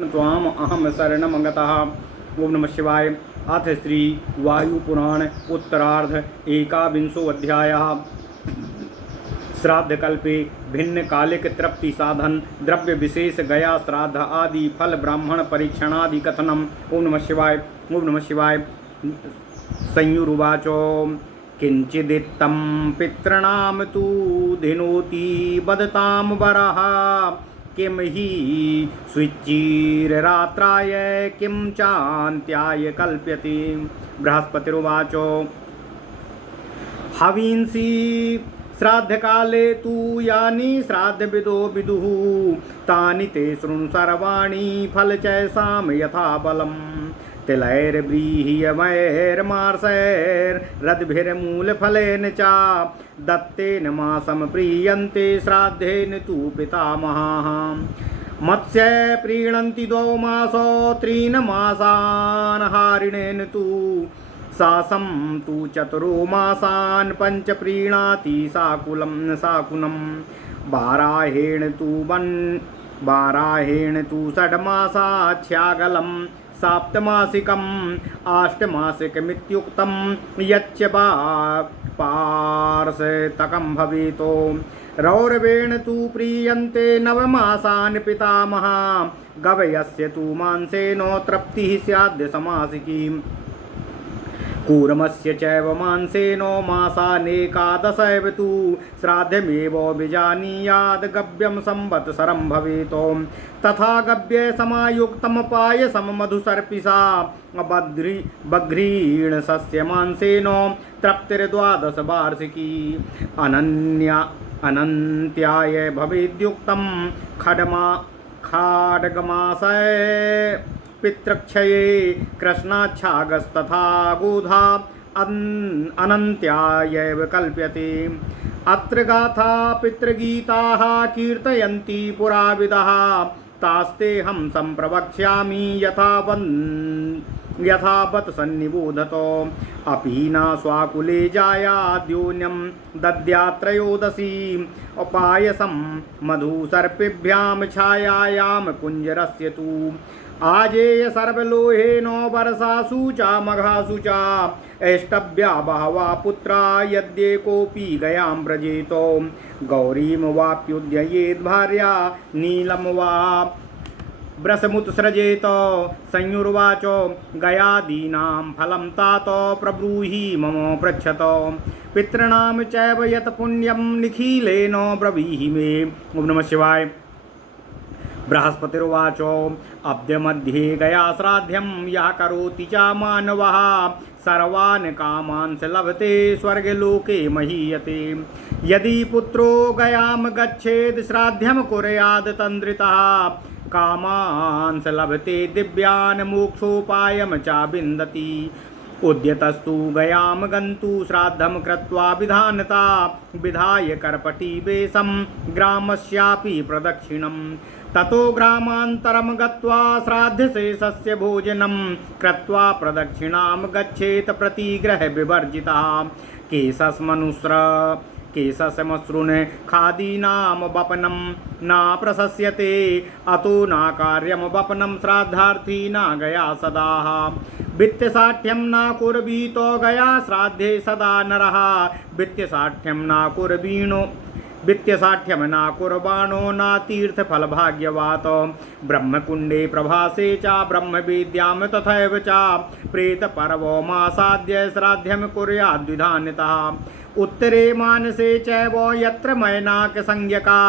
त्वाम अहम शरणं गतः। ओम नमः शिवाय। अथ श्री वायुपुराण उत्तरार्ध एकाविंशोऽध्यायः। श्राद्धकल्पे भिन्न कालिक तृप्ति साधन द्रव्य विशेष गया श्राद्ध आदि फल ब्राह्मण परीक्षणादि कथनम्। ओम नमः शिवाय। ओम नमः शिवाय। संयुरुवाच किंचिदित्तं पितॄणां तु धिनोति वदतां वरः किम ही स्विच्चिररात्राय किं चान्त्याय कल्प्यते। बृहस्पतिरुवाच हवींसि श्राद्धकाले तु यानि श्राद्धविदो विदुः तानि ते शृणु सर्वाणि फलचैषां यथा बलम्। तिलैर्व्रीह्यमैर्मार्षैर्रद्भिर्मूलफलेन च दत्तेन मासं प्रीयन्ते श्राद्धेन तु पितामहाः। मत्स्य प्रीणन्ति 2 मासो 3 मासान् हारिणेन तु सासं तु 4 मासान् 5 प्रीणाति साकुनं। बाराहेण तु 6 मासाच्छ्यागलं साप्तमासिकम् 8मासिकमित्युक्तं यच्च पार्षतकं भवेत्। रौरवेण तु प्रीयन्ते 9 मासान् पितामहा गवयस्य तु मांसेन तृप्तिः स्याद्य समासिकी। कूर्मस्य चैव मांसेन मासानेकादश एव तु श्राद्धमेव विजानीयाद् गव्यं संवत्सरं भवेत्। तथा गव्ये समायुक्तं पायसं मधुसर्पिषा बघ्रीणसस्य मांसेन तृप्तिर्द्वादश वार्षिकी। अनन्त्याय भवेद्युक्तं खड्गमासय पितृक्षये कृष्णाच्छागस्तथा गोधा अनन्त्यायैव कल्प्यते। अत्र गाथा पितृगीताः कीर्तयन्ति पुराविदः तास्तेऽहं सम्प्रवक्ष्यामि यथावत् सन्निबोधतो। अपि न स्वाकुले जायाद्योन्यं दद्यात्रयोदशी पायसं मधुसर्पिभ्यां छायायां कुञ्जरस्य तु आजेय सर्वलोहेन वर्षासु च मघासु च ऐष्टव्या बहवा पुत्रा यद्येकोऽपि गयां व्रजेत। गौरीं वाप्युद्ययेद् भार्या नीलं वा व्रसमुत्सृजेत। संयुर्वाच गयादीनां फलं तात प्रब्रूहि मम पृच्छत। पितॄणां चैव यत् पुण्यं निखिलेन ब्रवीहि मे। ओम नमः शिवाय। बृहस्पतिरुवाच अब्धमध्ये गया श्राद्धं यः करोति च मानवः सर्वान् कामांस लभते स्वर्गलोके महीयते। यदि पुत्रो गयां गच्छेत् श्राद्धं कुर्याद् तन्द्रितः कामांस लभते दिव्यान् मोक्षोपायं च विन्दति। उद्यतस्तु गयां गन्तु श्राद्धं कृत्वा विधानता विधाय कर्पटीवेशं ग्रामस्यापि प्रदक्षिणम्। ततो ग्रामान्तरं गत्वा श्राद्धशेषस्य भोजनं कृत्वा प्रदक्षिणां गच्छेत् प्रतिग्रह विवर्जितः। केशश्मश्रून् खादीनां वपनं न प्रशस्यते अतो न कार्यं वपनं श्राद्धार्थी न गया सदा। वित्तसाठ्यं न कुर्वीतो गया श्राद्धे सदा नरः वित्तसाठ्यं न कुर्वाणो न तीर्थफलभाग्यवात्। ब्रह्मकुण्डे प्रभासे च ब्रह्मवेद्यां तथैव च प्रेतपर्वमासाद्य श्राद्धं कुर्याद्विधानतः। उत्तरे मानसे चैव यत्र मैनाकसंज्ञका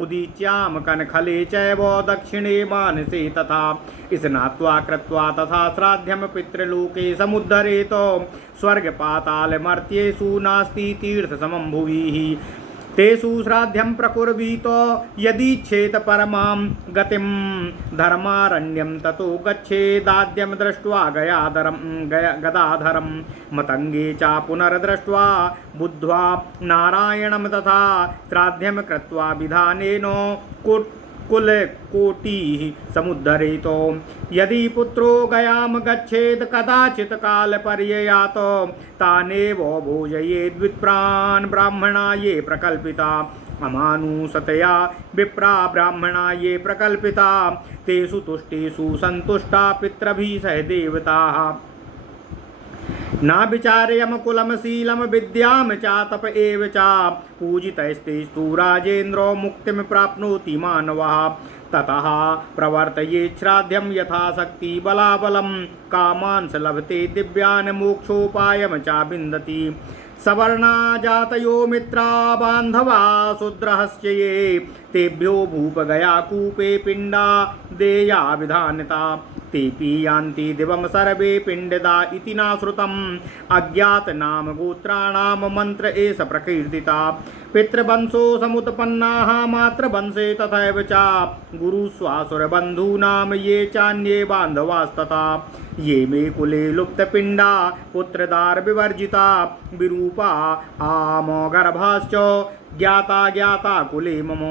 उदीच्यां कनखले चैव दक्षिणे मानसे तथा स्नात्वा कृत्वा तथा श्राद्धं पितृलोके समुद्धरेत। स्वर्गपातालमर्त्येषु नास्ति तीर्थसमं भुवि तेषु श्राद्धं प्रकुर्वीत। यदीच्छेत परमां गतिं धर्मारण्यं ततो गच्छेदाद्यं दृष्ट्वा गदाधरं मतंगे च पुनर्दृष्ट्वा बुद्ध्वा नारायणं तथा श्राद्धं कृत्वा विधानेन कुलकोटिः समुद्धरेत। यदि पुत्रो गयां गच्छेत् कदाचित् कालपर्ययात् तानेव भोजयेद् विप्रान् ब्राह्मणा ये प्रकल्पिता। अमानुषतया विप्रा ब्राह्मणा ये प्रकल्पिता तेषु तुष्टेषु सन्तुष्टा पितृभिः सह देवताः न विचार्यम कुलम शीलम विद्याम चा तप एव चा पूजितैस्तेस्तु राजेन्द्रो मुक्तिम प्राप्नोति मानवः ततः प्रवर्तये श्राद्धं यथाशक्ति बलाबलं कामान् स लभते दिव्यान् मोक्षोपायं च विन्दति सवर्णा जातयो मित्रा बान्धवा शूद्रहस्य ये तेभ्यो भूपगया कूपे पिण्डा देया विधानता तेपि यान्ति दिवं सर्वे पिण्डदा इति न श्रुतम् अज्ञातनाम गोत्राणां मन्त्र एष प्रकीर्तिता पितृवंशो समुत्पन्नाः मातृवंशे तथैव च गुरुस्वासुरबन्धूनां ये चान्ये बान्धवास्तथा ये मे कुले लुप्तपिण्डा पुत्रदार विवर्जिता विरूपा आमोगर्भाश्च ज्ञाता ज्ञाता कुले मम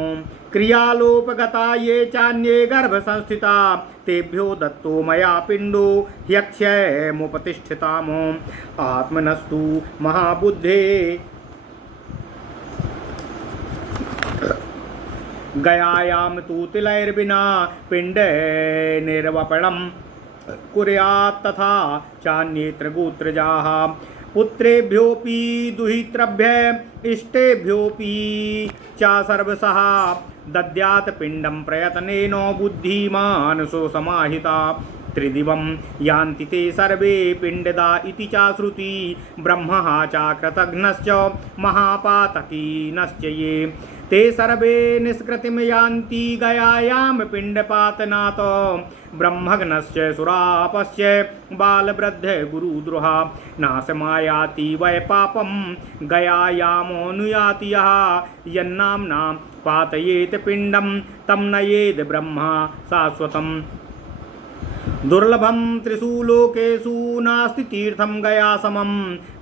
क्रियालोपगता ये चान्ये गर्भसंस्थिता तेभ्यो दत्तो मया पिण्डो ह्यक्षयमुपतिष्ठिताम् आत्मनस्तु महाबुद्धे गयायां तु तिलैर्विना पिण्डे निर्वपणं कुर्यात् तथा चान्येत्र गोत्रजाः पुत्रेभ्योऽपि दुहितृभ्य इष्टेभ्योऽपि च सर्वशः दद्यात् पिण्डं प्रयत्नेन बुद्धिमान् सो समाहिता त्रिदिवं यान्ति ते सर्वे पिण्डदा इति च श्रुति ब्रह्मः च कृतघ्नश्च महापातकीनश्च ये ते सर्वे निष्कृतिं यान्ति गयायां पिण्डपातनात् ब्रह्मघ्नश्च सुरापश्च बालवृद्ध गुरुद्रोहा नाशमायाति वै पापं गयायामनुयाति यः यन्नाम्ना पातयेत् पिण्डं तं नयेद् ब्रह्मा शाश्वतम् दुर्लभं त्रिषु लोकेषु नास्ति तीर्थं गया समं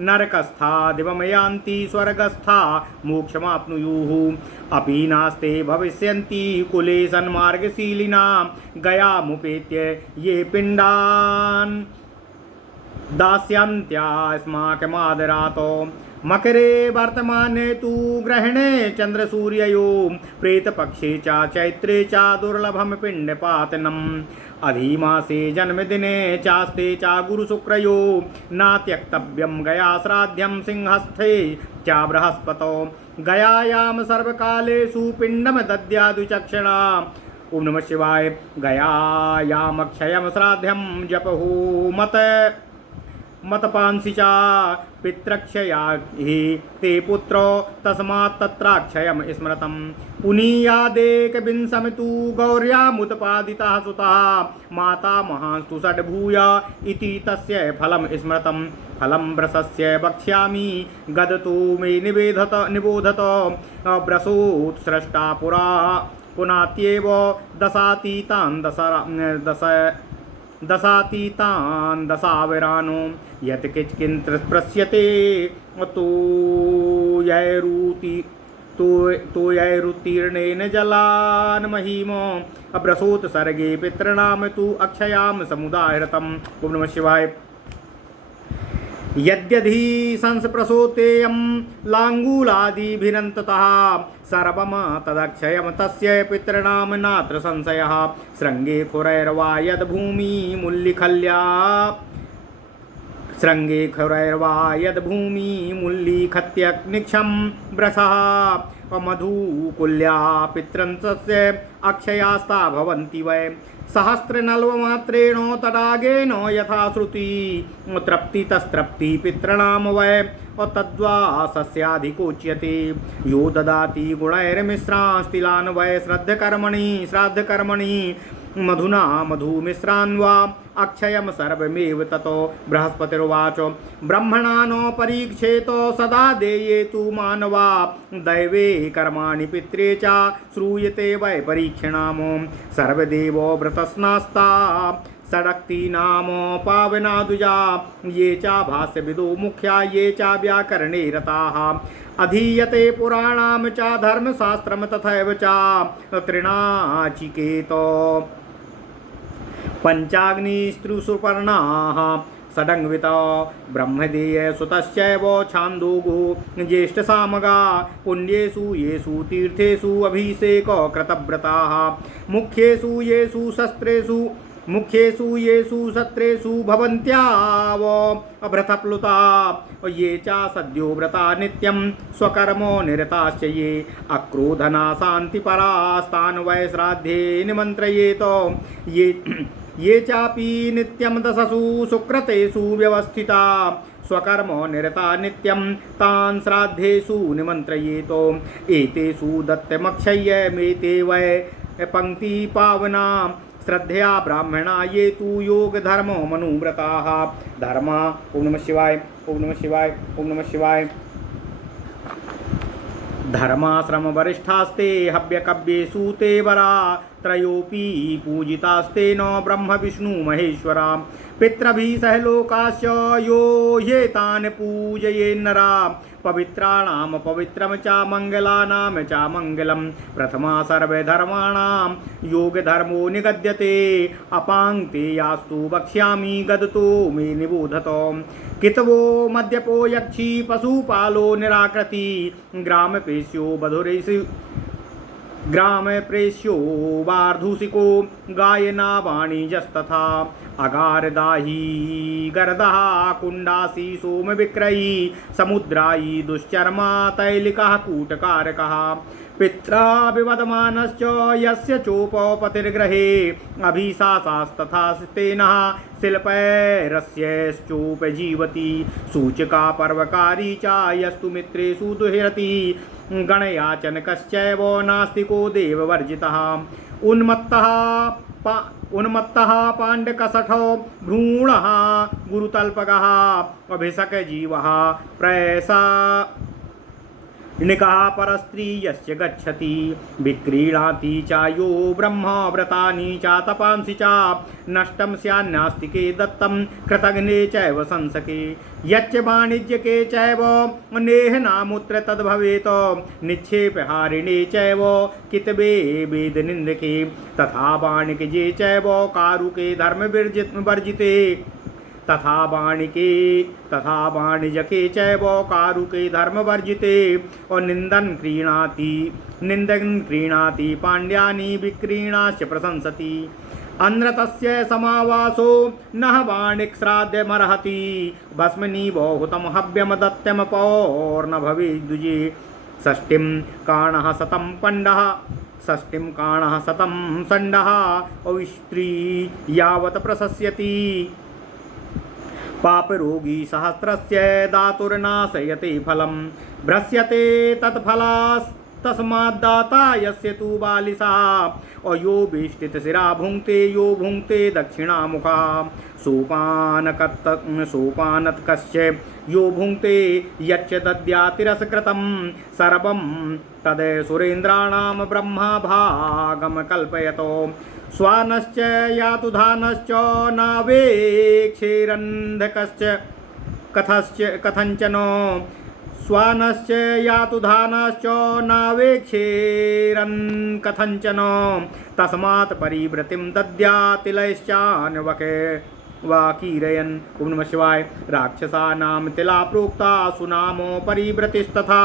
नरकस्था दिवं यान्ति स्वर्गस्था मोक्षमाप्नुयुः अपि नास्ते भविष्यन्ति कुले सन्मार्गशीलिना गयामुपेत्य ये पिण्डान् दास्यन्त्यास्माकमादरात् मकरे वर्तमाने तु ग्रहणे चन्द्रसूर्ययो प्रेतपक्षे च चैत्रे च दुर्लभं पिण्डपातनम् अधिमासे जन्मदिने चास्ते च गुरुशुक्रयो न त्यक्तव्यं गया श्राद्धं सिंहस्थे च बृहस्पतौ गयायां सर्वकालेषु पिण्डं दद्याद्विचक्षणा ओम नमः शिवाय गयायामक्षयं श्राद्धं जपहो मतपांसि च पितृक्षया हि ते पुत्रो तस्मात् तत्राक्षयं स्मृतं पुनीयादेकविंशं तु गौर्यामुत्पादितः सुतः माता महास्तु षड्भूया इति तस्य फलं स्मृतं फलं वृषस्य वक्ष्यामि गदतो मे निबोधत वृषोत्सृष्टा पुरा पुनात्येव दशातीतान् दशाविरानो यत् किञ्चित् प्रस्यते तोयैरुत्तीर्णेन जलान् महीम अभ्रसोत्सर्गे पितॄणां तु अक्षयां समुदाहृतम् ओम नमः शिवाय यद्यधि संस्प्रसोतेयं लाङ्गूलादिभिरन्ततः सर्वं तदक्षयं तस्य पितॄणां नात्र संशयः शृङ्गे खुरैर्वा यद्भूमिमुल्लिखल्या शृङ्गे खुरैर्वा यद्भूमिमुल्लिखत्यग्निक्षं वृषः मधुकुल्या पितृन्तस्य अक्षयास्ता भवन्ति वै सहस्रनल्वमात्रेण तडागेन यथा श्रुति तृप्तितस्तृप्ति पितॄणां वै तद्वा सस्याधिकोच्यते यो ददाति गुणैर्मिश्रास्तिलान् वै श्राद्धकर्मणि मधुना मधुमिश्रान् वा अक्षयं सर्वमेव ततो बृहस्पतिरुवाच ब्रह्मणा न परीक्षेत सदा देयेतु मानवा दैवे कर्माणि पित्रे च श्रूयते वै परीक्षणामो सर्वदेवो व्रतस्नास्ता षडक्ति नाम पावनादुजा ये च भाष्यविदो मुख्या ये च व्याकरणे रताः अधीयते पुराणां च धर्मशास्त्रं तथैव च तृणाचिकेतो पंचाग्निस्त्रिसुपर्णाः षडङ्वित ब्रह्मदेय सुतश्चैव छान्दोगो ज्येष्ठसामगा पुण्येषु येषु तीर्थेषु अभिषेक कृतव्रताः मुख्येषु येषु सत्रेषु भवन्त्याव अभ्रतप्लुता ये च सद्यो व्रता नित्यं स्वकर्मो निरताश्च ये अक्रोधना शान्तिपरास्तान् वै श्राद्धे निमन्त्रयेत ये चापि नित्यं दशसु सुकृतेषु व्यवस्थिता स्वकर्मो निरता नित्यं तान् श्राद्धेषु निमन्त्रयेत एतेषु दत्तमक्षय्यमेते वै पंक्ति पावना श्रद्धया ब्राह्मणा ये तु योग धर्मो मनुव्रताः धर्मा। ओम नमः शिवाय, ओम नमः शिवाय, ओम नमः शिवाय। धर्माश्रम वरिष्ठास्ते हव्यकव्येषु ते वरा त्रयोपि पूजितास्ते न ब्रह्म विष्णु महेश्वरा पितृभिः सह लोकाश्च यो ये तान् पूजयेन्नरा पवित्राणां पवित्रं च मङ्गलानां च मङ्गलं प्रथमा सर्वधर्माणां योगधर्मो निगद्यते अपाङ्क्ते यास्तु वक्ष्यामि गदतो मे निबोधतो कितवो मद्यपो यक्षी पशुपालो निराकृति ग्रामपेश्यो बधुरेषु ग्रामप्रेष्यो वार्धूषिको गायना वाणिजस्तथा अगारदाही गर्दः कुण्डासी सोमविक्रयी समुद्रायी दुश्चर्मा तैलिकः कूटकारकः पित्रा विवदमानश्च यस्य चोपपतिर्गृहे अभिशासास्तथा स्तेनः शिल्पैरस्यश्चोपजीवति सूचका पर्वकारी च यस्तु मित्रेषु दुहिरति गणयाचनकश्चैव नास्तिको देववर्जितः उन्मत्तः पाण्डकसठो भ्रूणः गुरुतल्पकः अभिषकजीवः प्रयसा निकः परस्त्री यस्य गच्छति विक्रीणाति च यो ब्रह्म व्रतानि च तपांसि च नष्टं स्यान्नास्तिके दत्तं कृतघ्ने चैव संसके यच्च वाणिज्यके चैव नेहनामुत्र तद्भवेत् निक्षेपहारिणे चैव कितवे वेदनिन्दके तथा वाणिज्ये चैव कारुके धर्मवर्जिते तथा वाणिजके चैव कारुके धर्मवर्जिते और निंदन क्रीणाति पांड्यानि विक्रीणाश्च प्रशंसति अन्रतस्य समावासो नः वाणिक् श्राद्धमर्हति भस्मनीवहुतं हव्यम दत्तमपौर्न भवेद्विजे षष्टिं काणः शतं षण्डः अविस्त्री यावत् प्रशस्यति पापरोगी सहस्रस्य दातुर्नाशयते फलं भ्रस्यते तत्फलास्तस्माद्दाता यस्य तु बालिशः अयो वेष्टितशिरा भुङ्क्ते यो भुङ्क्ते दक्षिणामुखा सोपानत्कश्च यो भुङ्क्ते यच्च दद्यातिरसकृतं सर्वं तद् सुरेन्द्राणां ब्रह्मा भागं कल्पयतो स्वानश्च यातु धानश्च नावेक्षेरन्धकश्च कथञ्चन स्वानश्च यातु धानश्च नावेक्षेरन् कथञ्चन तस्मात् परिवृतिं दद्यातिलैश्चान्वके वाकीरयन्। ओम नमः शिवाय। राक्षसानां तिला प्रोक्ता सुनामो परिवृतिस्तथा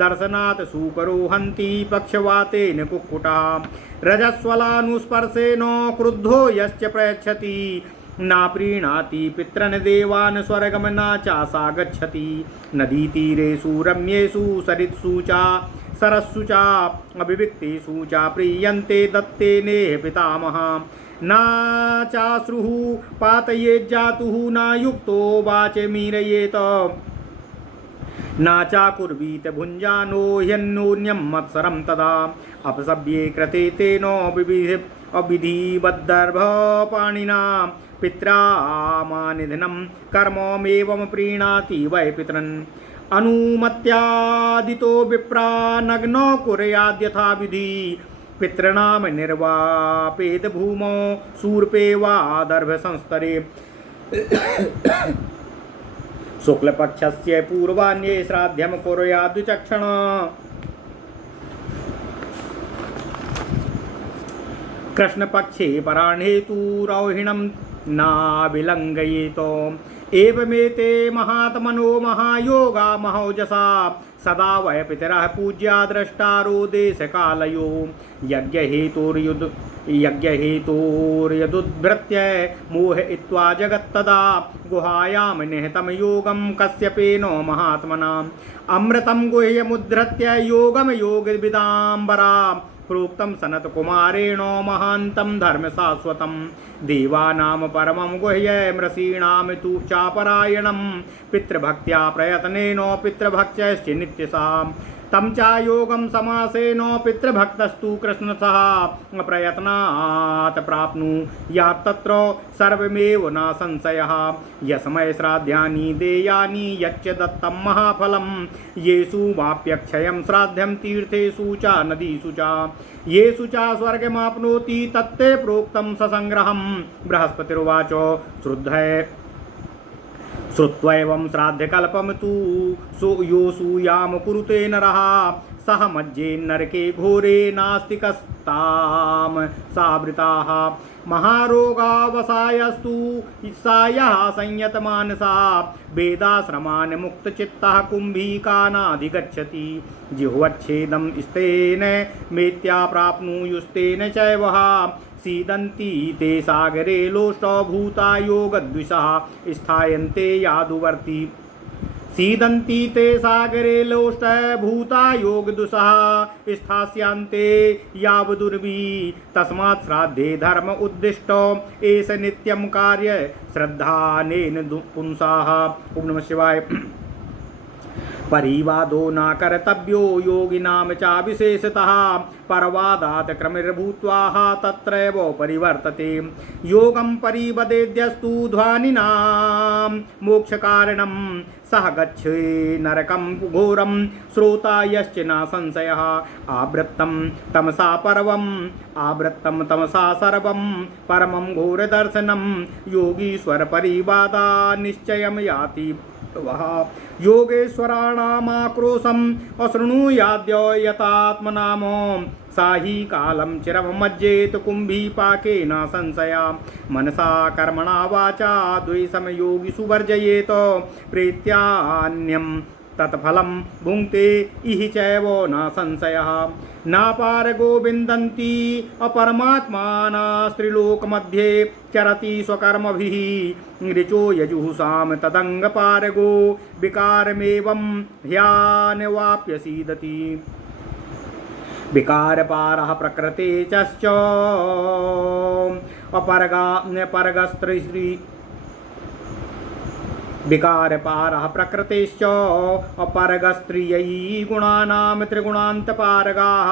दर्शनात् सूकरो हन्ति पक्षवातेन कुक्कुटः रजस्वलानुस्पर्शेन क्रुद्धो यश्च प्रयच्छति न प्रीणाति पितॄन् देवान् स्वर्गं न चासा गच्छति नदीतीरेषु रम्येषु सरित्सु च सरस्सु च अभिव्यक्तेषु च प्रीयन्ते दत्ते नेह पितामहः न चाश्रुः पातयेज्जातुः न युक्तो वाचे मीरयेत न चाकुर्वीत भुञ्जानो ह्यन्योन्यं मत्सरं तदा अपसव्ये कृते तेन अविधिवद्दर्भपाणिना पित्रा मानिधनं कर्ममेवं प्रीणाति वै पितॄन् अनुमत्यादितो विप्रा नग्नो कुर्याद्यथा विधि पितॄणां निर्वापेत भूमौ शूर्पे वा दर्भसंस्तरे शुक्लपक्षस्य पूर्वान्ये श्राद्धं कुर्याद्विचक्षण कृष्णपक्षे पराह्णे तु रौहिणं नाभिलङ्घयेत एवमेते महात्मनो महायोगा महौजसा सदा वै पितरः पूज्या द्रष्टारो देशकालयो यज्ञहेतोर्यदुद्भृत्य मोहयित्वा जगत्तदा गुहायां निहितं योगं कश्यपेनो महात्मनाम् अमृतं गुह्यमुद्धृत्य योगं योगविदाम्बरा प्रोक्तं सनत्कुमारेण महान्तं धर्मशाश्वतं देवानां परमं गुह्यमृषीणां तु चापरायणं पितृभक्त्या प्रयत्नेन पितृभक्त्यश्च नित्यसा तं च योगं समासेन पितृभक्तस्तु कृष्णसः प्रयत्नात् प्राप्नुयात् तत्र सर्वमेव न संशयः यस्मै श्राद्धानि देयानि यच्च दत्तं महाफलं येषु वाप्यक्षयं श्राद्धं तीर्थेषु च नदीषु च येषु च स्वर्गमाप्नोति तत्ते प्रोक्तं ससंग्रहं बृहस्पतिरुवाच श्रुत्वैवं श्राद्धकल्पं तु योऽसूयां कुरुते नरः सह मज्जे नरके घोरे नास्तिकस्तां सावृताः महारोगावसायस्तु सायः संयतमानसा वेदाश्रमान् मुक्तचित्तः कुम्भीकानाधिगच्छति जिह्वच्छेदं स्तेन मेत्या प्राप्नुयुस्तेन चैवः सीदन्ति ते सागरे लोष्टभूता योगद्विषः स्थायन्ते यादुवर्ति सीदन्ति ते सागरे लोष्टभूता योगदुषः स्थास्यन्ते यावदुर्वी तस्मात् श्राद्धे धर्म उद्दिष्ट एष नित्यं कार्य श्रद्धानेन पुंसाः। ओम नमः शिवाय। परिवादो न कर्तव्यो योगिनां च विशेषतः परवादात् क्रमिर्भूत्वा तत्रैव परिवर्तते योगं परिवदेद्यस्तु ध्वनिनां मोक्षकारणं सह गच्छे नरकं घोरं श्रोता यश्च न संशयः आवृत्तं तमसा सर्वं परमं घोरदर्शनं योगीश्वर परिवादा निश्चयं याति वः योगेश्वराणामाक्रोशम् अशृणुयाद्य यतात्मनाम साहि कालं चिरं मज्जेत कुम्भीपाकेन संशया मनसा कर्मणा वाचा द्वेषं योगी सुवर्जयेत प्रीत्यान्यं तत्फलं भुङ्क्ते इहि चैव न संशयः नापारगो विन्दन्ति अपरमात्माना स्त्रीलोकमध्ये चरति स्वकर्मभिः ऋचो यजुःसां तदङ्गपारगो विकारमेवं ह्यानवाप्य सीदति विकारपारः प्रकृते च अपरगस्त्री विकारपारः प्रकृतेश्च अपरगस्त्रियै गुणानां त्रिगुणान्तपारगाः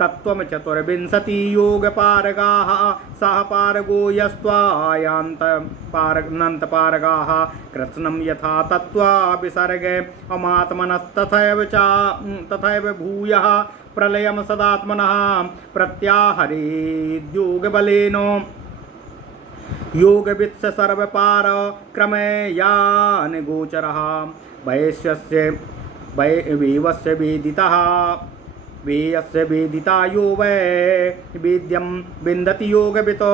तत्त्वं चतुर्विंशति योगपारगाः सः पारगो यस्त्वायान्तपारगाः कृत्स्नं यथा तत्त्वा विसर्गे अमात्मनस्तथैव तथैव भूयः प्रलयं सदात्मनः प्रत्याहरेद्योगबलेन योगवित्स सर्वपार क्रमयान गोचरः वेवस्य वेदिता यो वै वेद्यं विन्दति योगवितो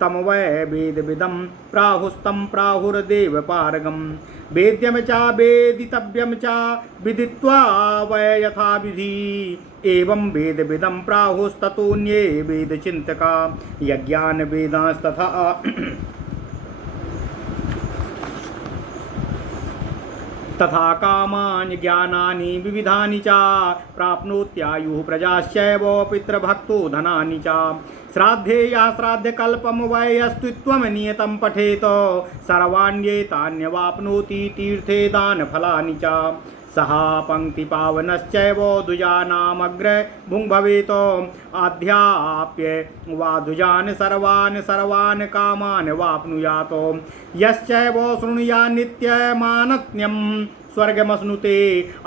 तं वै वेदविदं प्राहुस्तं प्राहुर्देवपारगम् वेद्यं च वेदितव्यं च विदित्वा वै यथा विधि एवं वेदविदं प्राहुस्ततोऽन्ये वेदचिन्तका यज्ञान वेदांस्तथा तथा कामानि ज्ञानानि विविधानि च प्राप्नोत्यायुः प्रजाश्चैव पितृभक्तो धनानि च श्राद्धे या श्राद्धकल्पं वै अस्तित्वं नियतं पठेत सर्वाण्येतान्यवाप्नोति तीर्थे दानफलानि च सः पङ्क्तिपावनश्चैव द्विजानामग्र भुङ्भवेत् आध्याप्य वा द्विजान् सर्वान् कामान् वाप्नुयात् यश्चैव शृणुयात् नित्यमानत्यं स्वर्गमश्नुते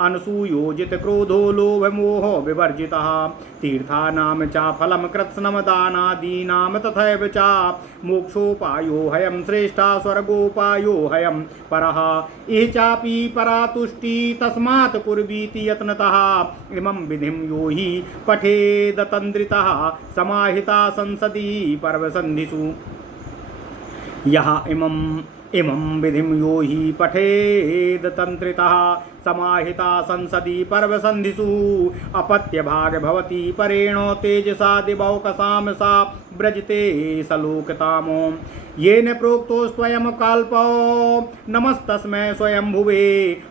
अनसूयोजित क्रोधो लोभमोह विवर्जितः तीर्थानां च फलं कृत्स्नं दानादीनां तथैव च मोक्षोपायो हयं श्रेष्ठा स्वर्गोपायो हयं परः इह चापि परातुष्टि तस्मात् कुर्वीति यत्नतः इमं विधिं यो हि पठेदतन्द्रितः समाहिता संसदि पर्वसन्धिषु यः इमं विधिं यो हि पठेद तंत्रितः समाहिता संसदि पर्वसन्धिषु अपत्यभाग भवति परेण तेजसा दिवौकसां सा व्रजते सलोकतामो येन प्रोक्तो स्वयं कल्पो नमस्तस्मै स्वयंभुवे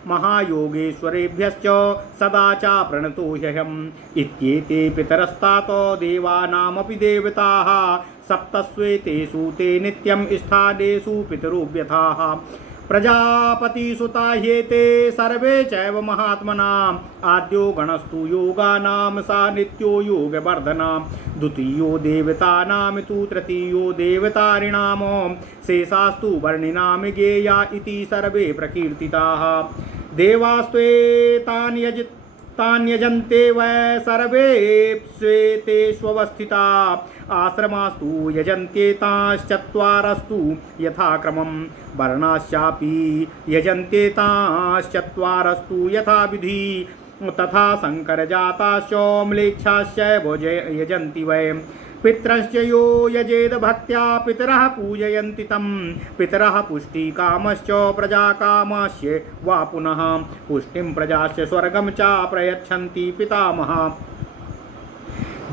महायोगेश्वरेभ्यश्च सदा च प्रणतो ह्यहम् इत्येते पितरस्तातो देवानामपि देवताः सप्तस्वेतेषु ते नित्यं स्थानेषु पितरोऽव्यथाः प्रजापतिसुता ह्येते सर्वे चैव महात्मनाम् आद्यो गणस्तु योगानां सा नित्यो योगवर्धनां द्वितीयो देवतानां तु तृतीयो देवतारिणां शेषास्तु वर्णिनां ज्ञेया इति सर्वे प्रकीर्तिताः देवास्त्वेतान्यजन्ते वै सर्वे स्वेतेष्वस्थिता आश्रमास्तु यजन्त्येताश्चत्वारस्तु यथाक्रमं वर्णाश्चापि यजन्त्येताश्चत्वारस्तु यथाविधि तथा शङ्करजाताश्च म्लेच्छाश्चैव यजन्ति वै पितरश्च यो यजेद भक्त्या पितरः पूजयन्ति तं पितरः पुष्टिकामश्च प्रजाकामाश्च वा पुनः पुष्टिं प्रजाश्च स्वर्गं च प्रयच्छन्ति पितामहः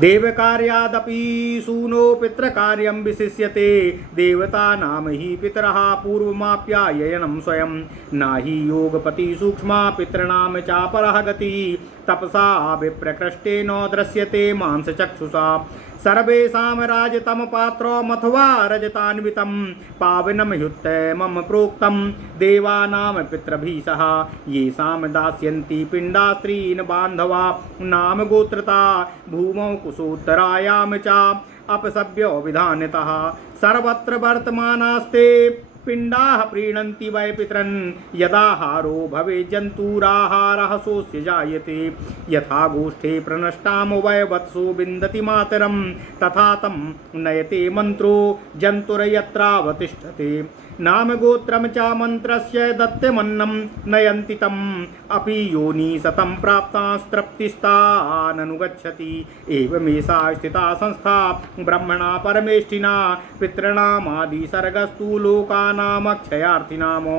देवकार्यादपि सूनो पितृकार्यं विशिष्यते देवतानां हि पितरः पूर्वमाप्यायनं स्वयं नाहि योगपति सूक्ष्मा पितॄणां चापरः गतिः तपसा विप्रकृष्टेन दृश्यते मांसचक्षुषा सर्वेषां राजतमपात्रमथवा रजतान्वितं पावनं ह्युत्तमं प्रोक्तं देवानां पितृभिः सह येषां दास्यन्ति पिण्डास्त्रीन् बान्धवा नाम गोत्रता भूमौ कुशोत्तरायां च अपसभ्यो विधानतः सर्वत्र वर्तमानास्ते पिण्डाः प्रीणन्ति वै पितरन् यदाहारो भवेत् जन्तुराहारः सोऽस्य जायते यथा गोष्ठे प्रनष्टां वै वत्सो विन्दति मातरं तथा तं नयते मन्त्रो जन्तुर्यत्रावतिष्ठते नाम गोत्रं च मन्त्रस्य दत्तमन्नं नयन्ति तम् अपि योनि सतं प्राप्तास्तृप्तिस्ताननुगच्छति एवमेषा स्थिता संस्था ब्रह्मणा परमेष्ठिना पितॄणामादिसर्गस्तु लोकानामक्षयार्थिनाम्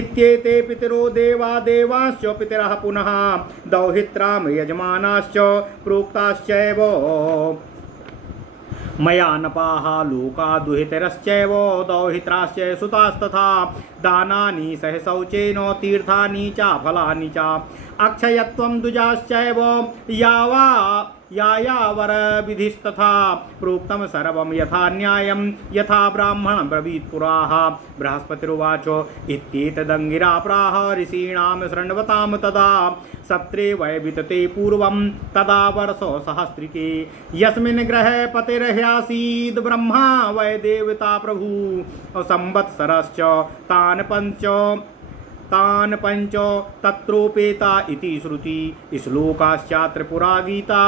इत्येते पितरो देवा देवाश्च पितरः पुनः दौहित्रां यजमानाश्च प्रोक्ताश्चैव मया नपाः लोका दुहितरश्चैव दौहित्राश्च सुतास्तथा दानानि सह शौचेन तीर्थानि च फलानि च अक्षयत्वं द्विजाश्चैव यायावरविधिस्तथा प्रोक्तं सर्वं यथा न्यायं यथा ब्राह्मणं ब्रवीत् पुराः बृहस्पतिरुवाच इत्येतदङ्गिरा प्राह ऋषीणां शृण्वतां तदा सत्रे वै वितते पूर्वं तदा वर्षसहस्रिके यस्मिन् ग्रहे पतिर्ह्यासीद् ब्रह्मा वै देवता प्रभु संवत्सरश्च तान् पंच तत्रोपेता इति श्रुति श्लोकाश्चात्र पुरा गीता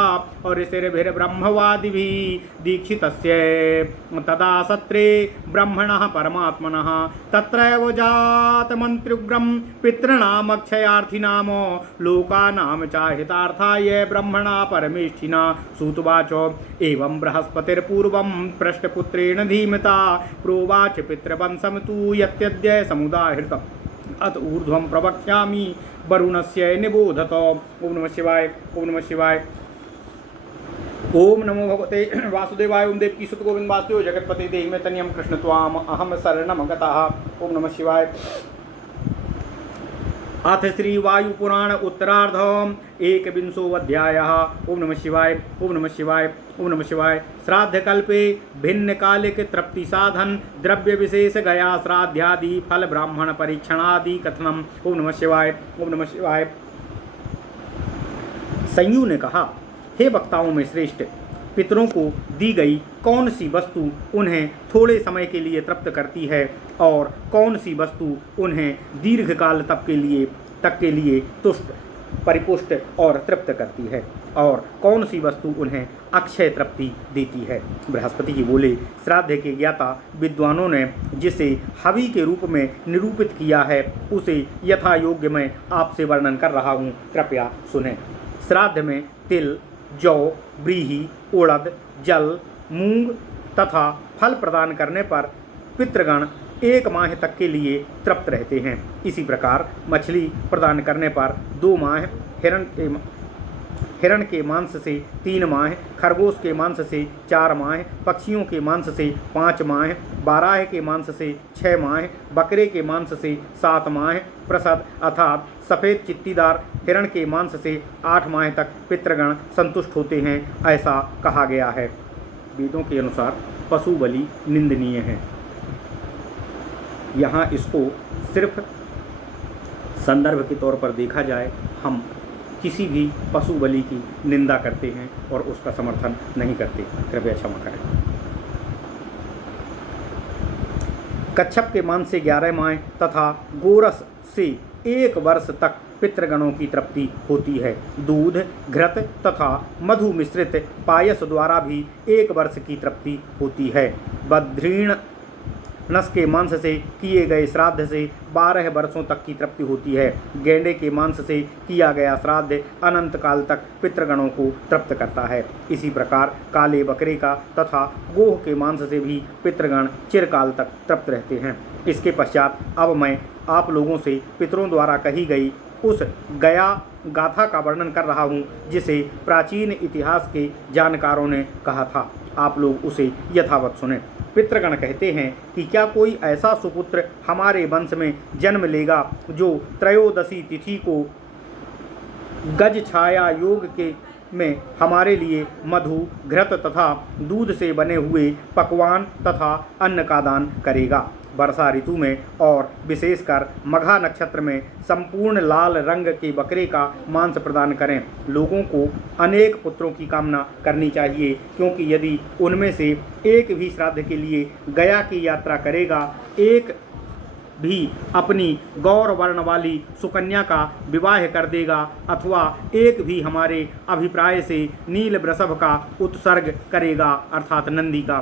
और ऋषिर्भिर्ब्रह्मवादिभिः दीक्षितस्य तदा सत्रे ब्रह्मणः परमात्मनः तत्रैव जातमन्त्युग्रं पितॄणामक्षयार्थिनां लोकानां च हितार्थाय ब्रह्मणा परमेष्ठिना सूतवाच एवं बृहस्पतिर्पूर्वं पृष्ठपुत्रेण धीमता प्रोवाच पितृवंशं तु यत्यद्य समुदाहृतम् अत ऊर्ध्वं प्रवक्ष्यामि वरुणस्य निबोधत। ओम नमः शिवाय। ओम नमः शिवाय। ओम नमो भगवते वासुदेवाय। ओम देवकी सुत गोविंद वासुदेव जगतपते देहि मे तनियम कृष्ण त्वाम अहम शरणम गतः। ओम नमः शिवाय। अथ श्री वायुपुराण उत्तरार्ध एकविंशोऽध्यायः। ओम नमः शिवाय। ओम नमः शिवाय। ओम नमः शिवाय। श्राद्ध कल्पे भिन्न कालिक तृप्ति साधन द्रव्य विशेष गया श्राद्धादि फल ब्राह्मण परीक्षणादि कथनम। ओम नमः शिवाय। ओम नमः शिवाय। संयू ने कहा, हे वक्ताओं में श्रेष्ठ, पितरों को दी गई कौन सी वस्तु उन्हें थोड़े समय के लिए तृप्त करती है और कौन सी वस्तु उन्हें दीर्घकाल तक के लिए तुष्ट परिपुष्ट और तृप्त करती है और कौन सी वस्तु उन्हें अक्षय तृप्ति देती है। बृहस्पति जी बोले, श्राद्ध के ज्ञाता विद्वानों ने जिसे हवि के रूप में निरूपित किया है उसे यथा योग्य मैं आपसे वर्णन कर रहा हूँ, कृपया सुने। श्राद्ध में तिल, जौ, व्रीहि, उड़द, जल, मूंग तथा फल प्रदान करने पर पितृगण 1 माह तक के लिए तृप्त रहते हैं। इसी प्रकार मछली प्रदान करने पर 2 माह, हिरण के मांस से 3 माह, खरगोश के मांस से 4 माह, पक्षियों के मांस से 5 माह, बाराह के मांस से 6 माह, बकरे के मांस से 7 माह, प्रसद अर्थात सफ़ेद चित्तीदार हिरण के मांस से 8 माह तक पितृगण संतुष्ट होते हैं, ऐसा कहा गया है। वेदों के अनुसार पशु बलि निंदनीय है। यहाँ इसको सिर्फ संदर्भ के तौर पर देखा जाए, हम किसी भी पशु बलि की निंदा करते हैं और उसका समर्थन नहीं करते, कृपया क्षमा करें। कच्छप के मांस से 11 माह तथा गोरस से 1 वर्ष तक पितृगणों की तृप्ति होती है। दूध, घृत तथा मधु मिश्रित पायस द्वारा भी 1 वर्ष की तृप्ति होती है। बद्रीण नस के मांस से किए गए श्राद्ध से 12 वर्षों तक की तृप्ति होती है। गेंडे के मांस से किया गया श्राद्ध अनंत काल तक पितृगणों को तृप्त करता है। इसी प्रकार काले बकरे का तथा गोह के मांस से भी पितृगण चिरकाल तक तृप्त रहते हैं। इसके पश्चात अब मैं आप लोगों से पितरों द्वारा कही गई उस गया गाथा का वर्णन कर रहा हूँ, जिसे प्राचीन इतिहास के जानकारों ने कहा था। आप लोग उसे यथावत सुने। पितृगण कहते हैं कि क्या कोई ऐसा सुपुत्र हमारे वंश में जन्म लेगा जो त्रयोदशी तिथि को गज छाया योग के में हमारे लिए मधु, घृत तथा दूध से बने हुए पकवान तथा अन्न का दान करेगा। वर्षा ऋतु में और विशेषकर मघा नक्षत्र में संपूर्ण लाल रंग के बकरे का मांस प्रदान करें। लोगों को अनेक पुत्रों की कामना करनी चाहिए, क्योंकि यदि उनमें से एक भी श्राद्ध के लिए गया की यात्रा करेगा, एक भी अपनी गौर वर्ण वाली सुकन्या का विवाह कर देगा, अथवा एक भी हमारे अभिप्राय से नील वृषभ का उत्सर्ग करेगा, अर्थात नंदी का।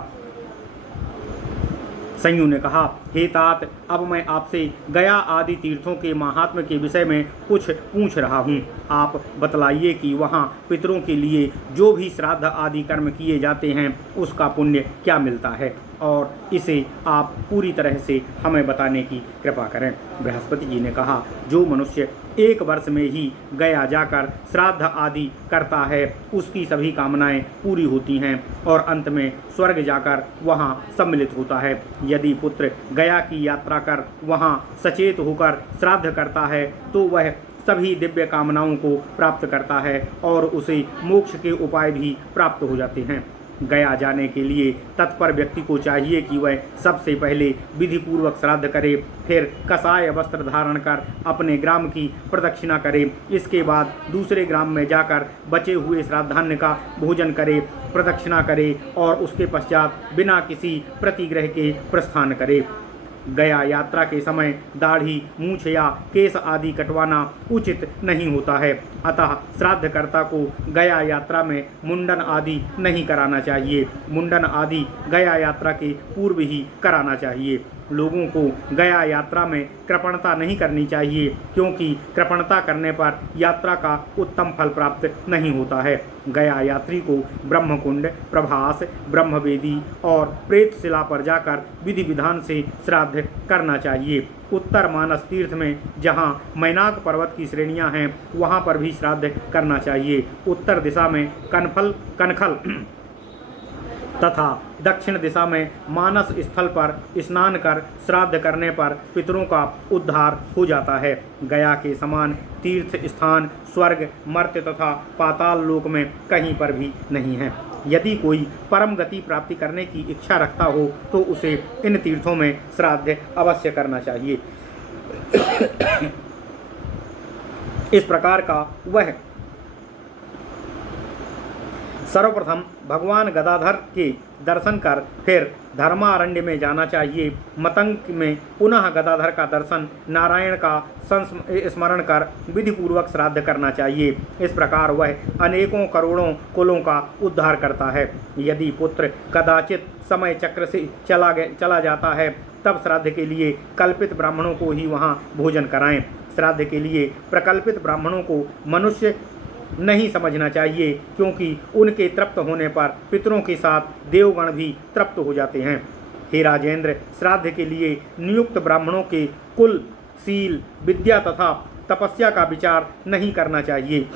संयू ने कहा, हे तात, अब मैं आपसे गया आदि तीर्थों के महात्म्य के विषय में कुछ पूछ रहा हूँ। आप बतलाइए कि वहाँ पितरों के लिए जो भी श्राद्ध आदि कर्म किए जाते हैं उसका पुण्य क्या मिलता है, और इसे आप पूरी तरह से हमें बताने की कृपा करें। बृहस्पति जी ने कहा, जो मनुष्य 1 वर्ष में ही गया जाकर श्राद्ध आदि करता है उसकी सभी कामनाएं पूरी होती हैं और अंत में स्वर्ग जाकर वहां सम्मिलित होता है। यदि पुत्र गया की यात्रा कर वहां सचेत होकर श्राद्ध करता है तो वह सभी दिव्य कामनाओं को प्राप्त करता है और उसे मोक्ष के उपाय भी प्राप्त हो जाते हैं। गया जाने के लिए तत्पर व्यक्ति को चाहिए कि वह सबसे पहले विधि पूर्वक श्राद्ध करे, फिर कसाय वस्त्र धारण कर अपने ग्राम की प्रदक्षिणा करे। इसके बाद दूसरे ग्राम में जाकर बचे हुए श्राद्धान्न का भोजन करे, प्रदक्षिणा करे और उसके पश्चात बिना किसी प्रतिग्रह के प्रस्थान करे। गया यात्रा के समय दाढ़ी, मूछ या केस आदि कटवाना उचित नहीं होता है, अतः श्राद्धकर्ता को गया यात्रा में मुंडन आदि नहीं कराना चाहिए। मुंडन आदि गया यात्रा के पूर्व ही कराना चाहिए। लोगों को गया यात्रा में कृपणता नहीं करनी चाहिए, क्योंकि कृपणता करने पर यात्रा का उत्तम फल प्राप्त नहीं होता है। गया यात्री को ब्रह्मकुंड, प्रभास, ब्रह्मवेदी और प्रेतशिला पर जाकर विधि विधान से श्राद्ध करना चाहिए। उत्तर मानस तीर्थ में जहाँ मैनाक पर्वत की श्रेणियाँ हैं वहाँ पर भी श्राद्ध करना चाहिए। उत्तर दिशा में कनखल तथा दक्षिण दिशा में मानस स्थल पर स्नान कर श्राद्ध करने पर पितरों का उद्धार हो जाता है। गया के समान तीर्थ स्थान स्वर्ग, मर्त्य तथा पाताल लोक में कहीं पर भी नहीं है। यदि कोई परम गति प्राप्ति करने की इच्छा रखता हो तो उसे इन तीर्थों में श्राद्ध अवश्य करना चाहिए। इस प्रकार का वह सर्वप्रथम भगवान गदाधर के दर्शन कर फिर धर्मारण्य में जाना चाहिए। मतंग में पुनः गदाधर का दर्शन, नारायण का स्मरण कर विधि पूर्वक श्राद्ध करना चाहिए। इस प्रकार वह अनेकों करोड़ों कुलों का उद्धार करता है। यदि पुत्र कदाचित समय चक्र से चला जाता है तब श्राद्ध के लिए कल्पित ब्राह्मणों को ही वहाँ भोजन कराएं। श्राद्ध के लिए प्रकल्पित ब्राह्मणों को मनुष्य नहीं समझना चाहिए, क्योंकि उनके तृप्त होने पर पितरों के साथ देवगण भी तृप्त हो जाते हैं। हे राजेंद्र, श्राद्ध के लिए नियुक्त ब्राह्मणों के कुल, शील, विद्या तथा तपस्या का विचार नहीं करना चाहिए,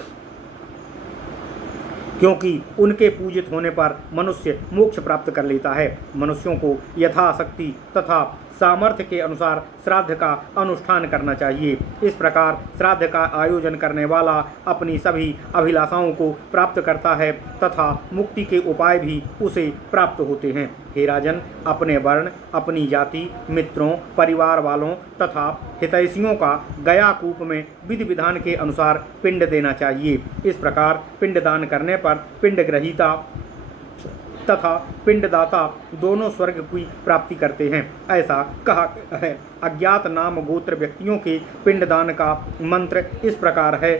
क्योंकि उनके पूजित होने पर मनुष्य मोक्ष प्राप्त कर लेता है। मनुष्यों को यथाशक्ति तथा सामर्थ्य के अनुसार श्राद्ध का अनुष्ठान करना चाहिए। इस प्रकार श्राद्ध का आयोजन करने वाला अपनी सभी अभिलाषाओं को प्राप्त करता है तथा मुक्ति के उपाय भी उसे प्राप्त होते हैं। हे राजन, अपने वर्ण, अपनी जाति, मित्रों, परिवार वालों तथा हितैषियों का गया कूप में विधि विधान के अनुसार पिंड देना चाहिए। इस प्रकार पिंडदान करने पर पिंड ग्रहीता तथा पिंडदाता दोनों स्वर्ग की प्राप्ति करते हैं, ऐसा कहा है। अज्ञात नाम गोत्र व्यक्तियों के पिंडदान का मंत्र इस प्रकार है।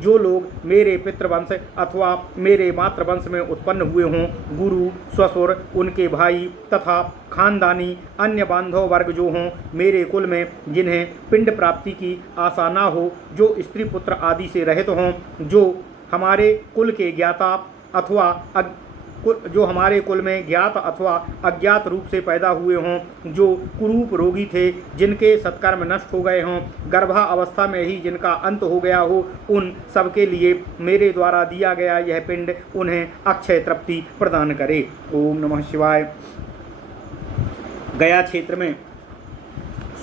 जो लोग मेरे पितृवंश अथवा मेरे मातृवंश में उत्पन्न हुए हों, गुरु, ससुर, उनके भाई तथा खानदानी अन्य बांधव वर्ग जो हों मेरे कुल में, जिन्हें पिंड प्राप्ति की आशा न हो, जो स्त्री पुत्र आदि से रहित हों, जो हमारे कुल के ज्ञाता अथवा जो हमारे कुल में ज्ञात अथवा अज्ञात रूप से पैदा हुए हों, जो कुरूप रोगी थे, जिनके सत्कर्म नष्ट हो गए हों, गर्भा अवस्था में ही जिनका अंत हो गया हो, उन सबके लिए मेरे द्वारा दिया गया यह पिंड उन्हें अक्षय तृप्ति प्रदान करे। ओम नमः शिवाय। गया क्षेत्र में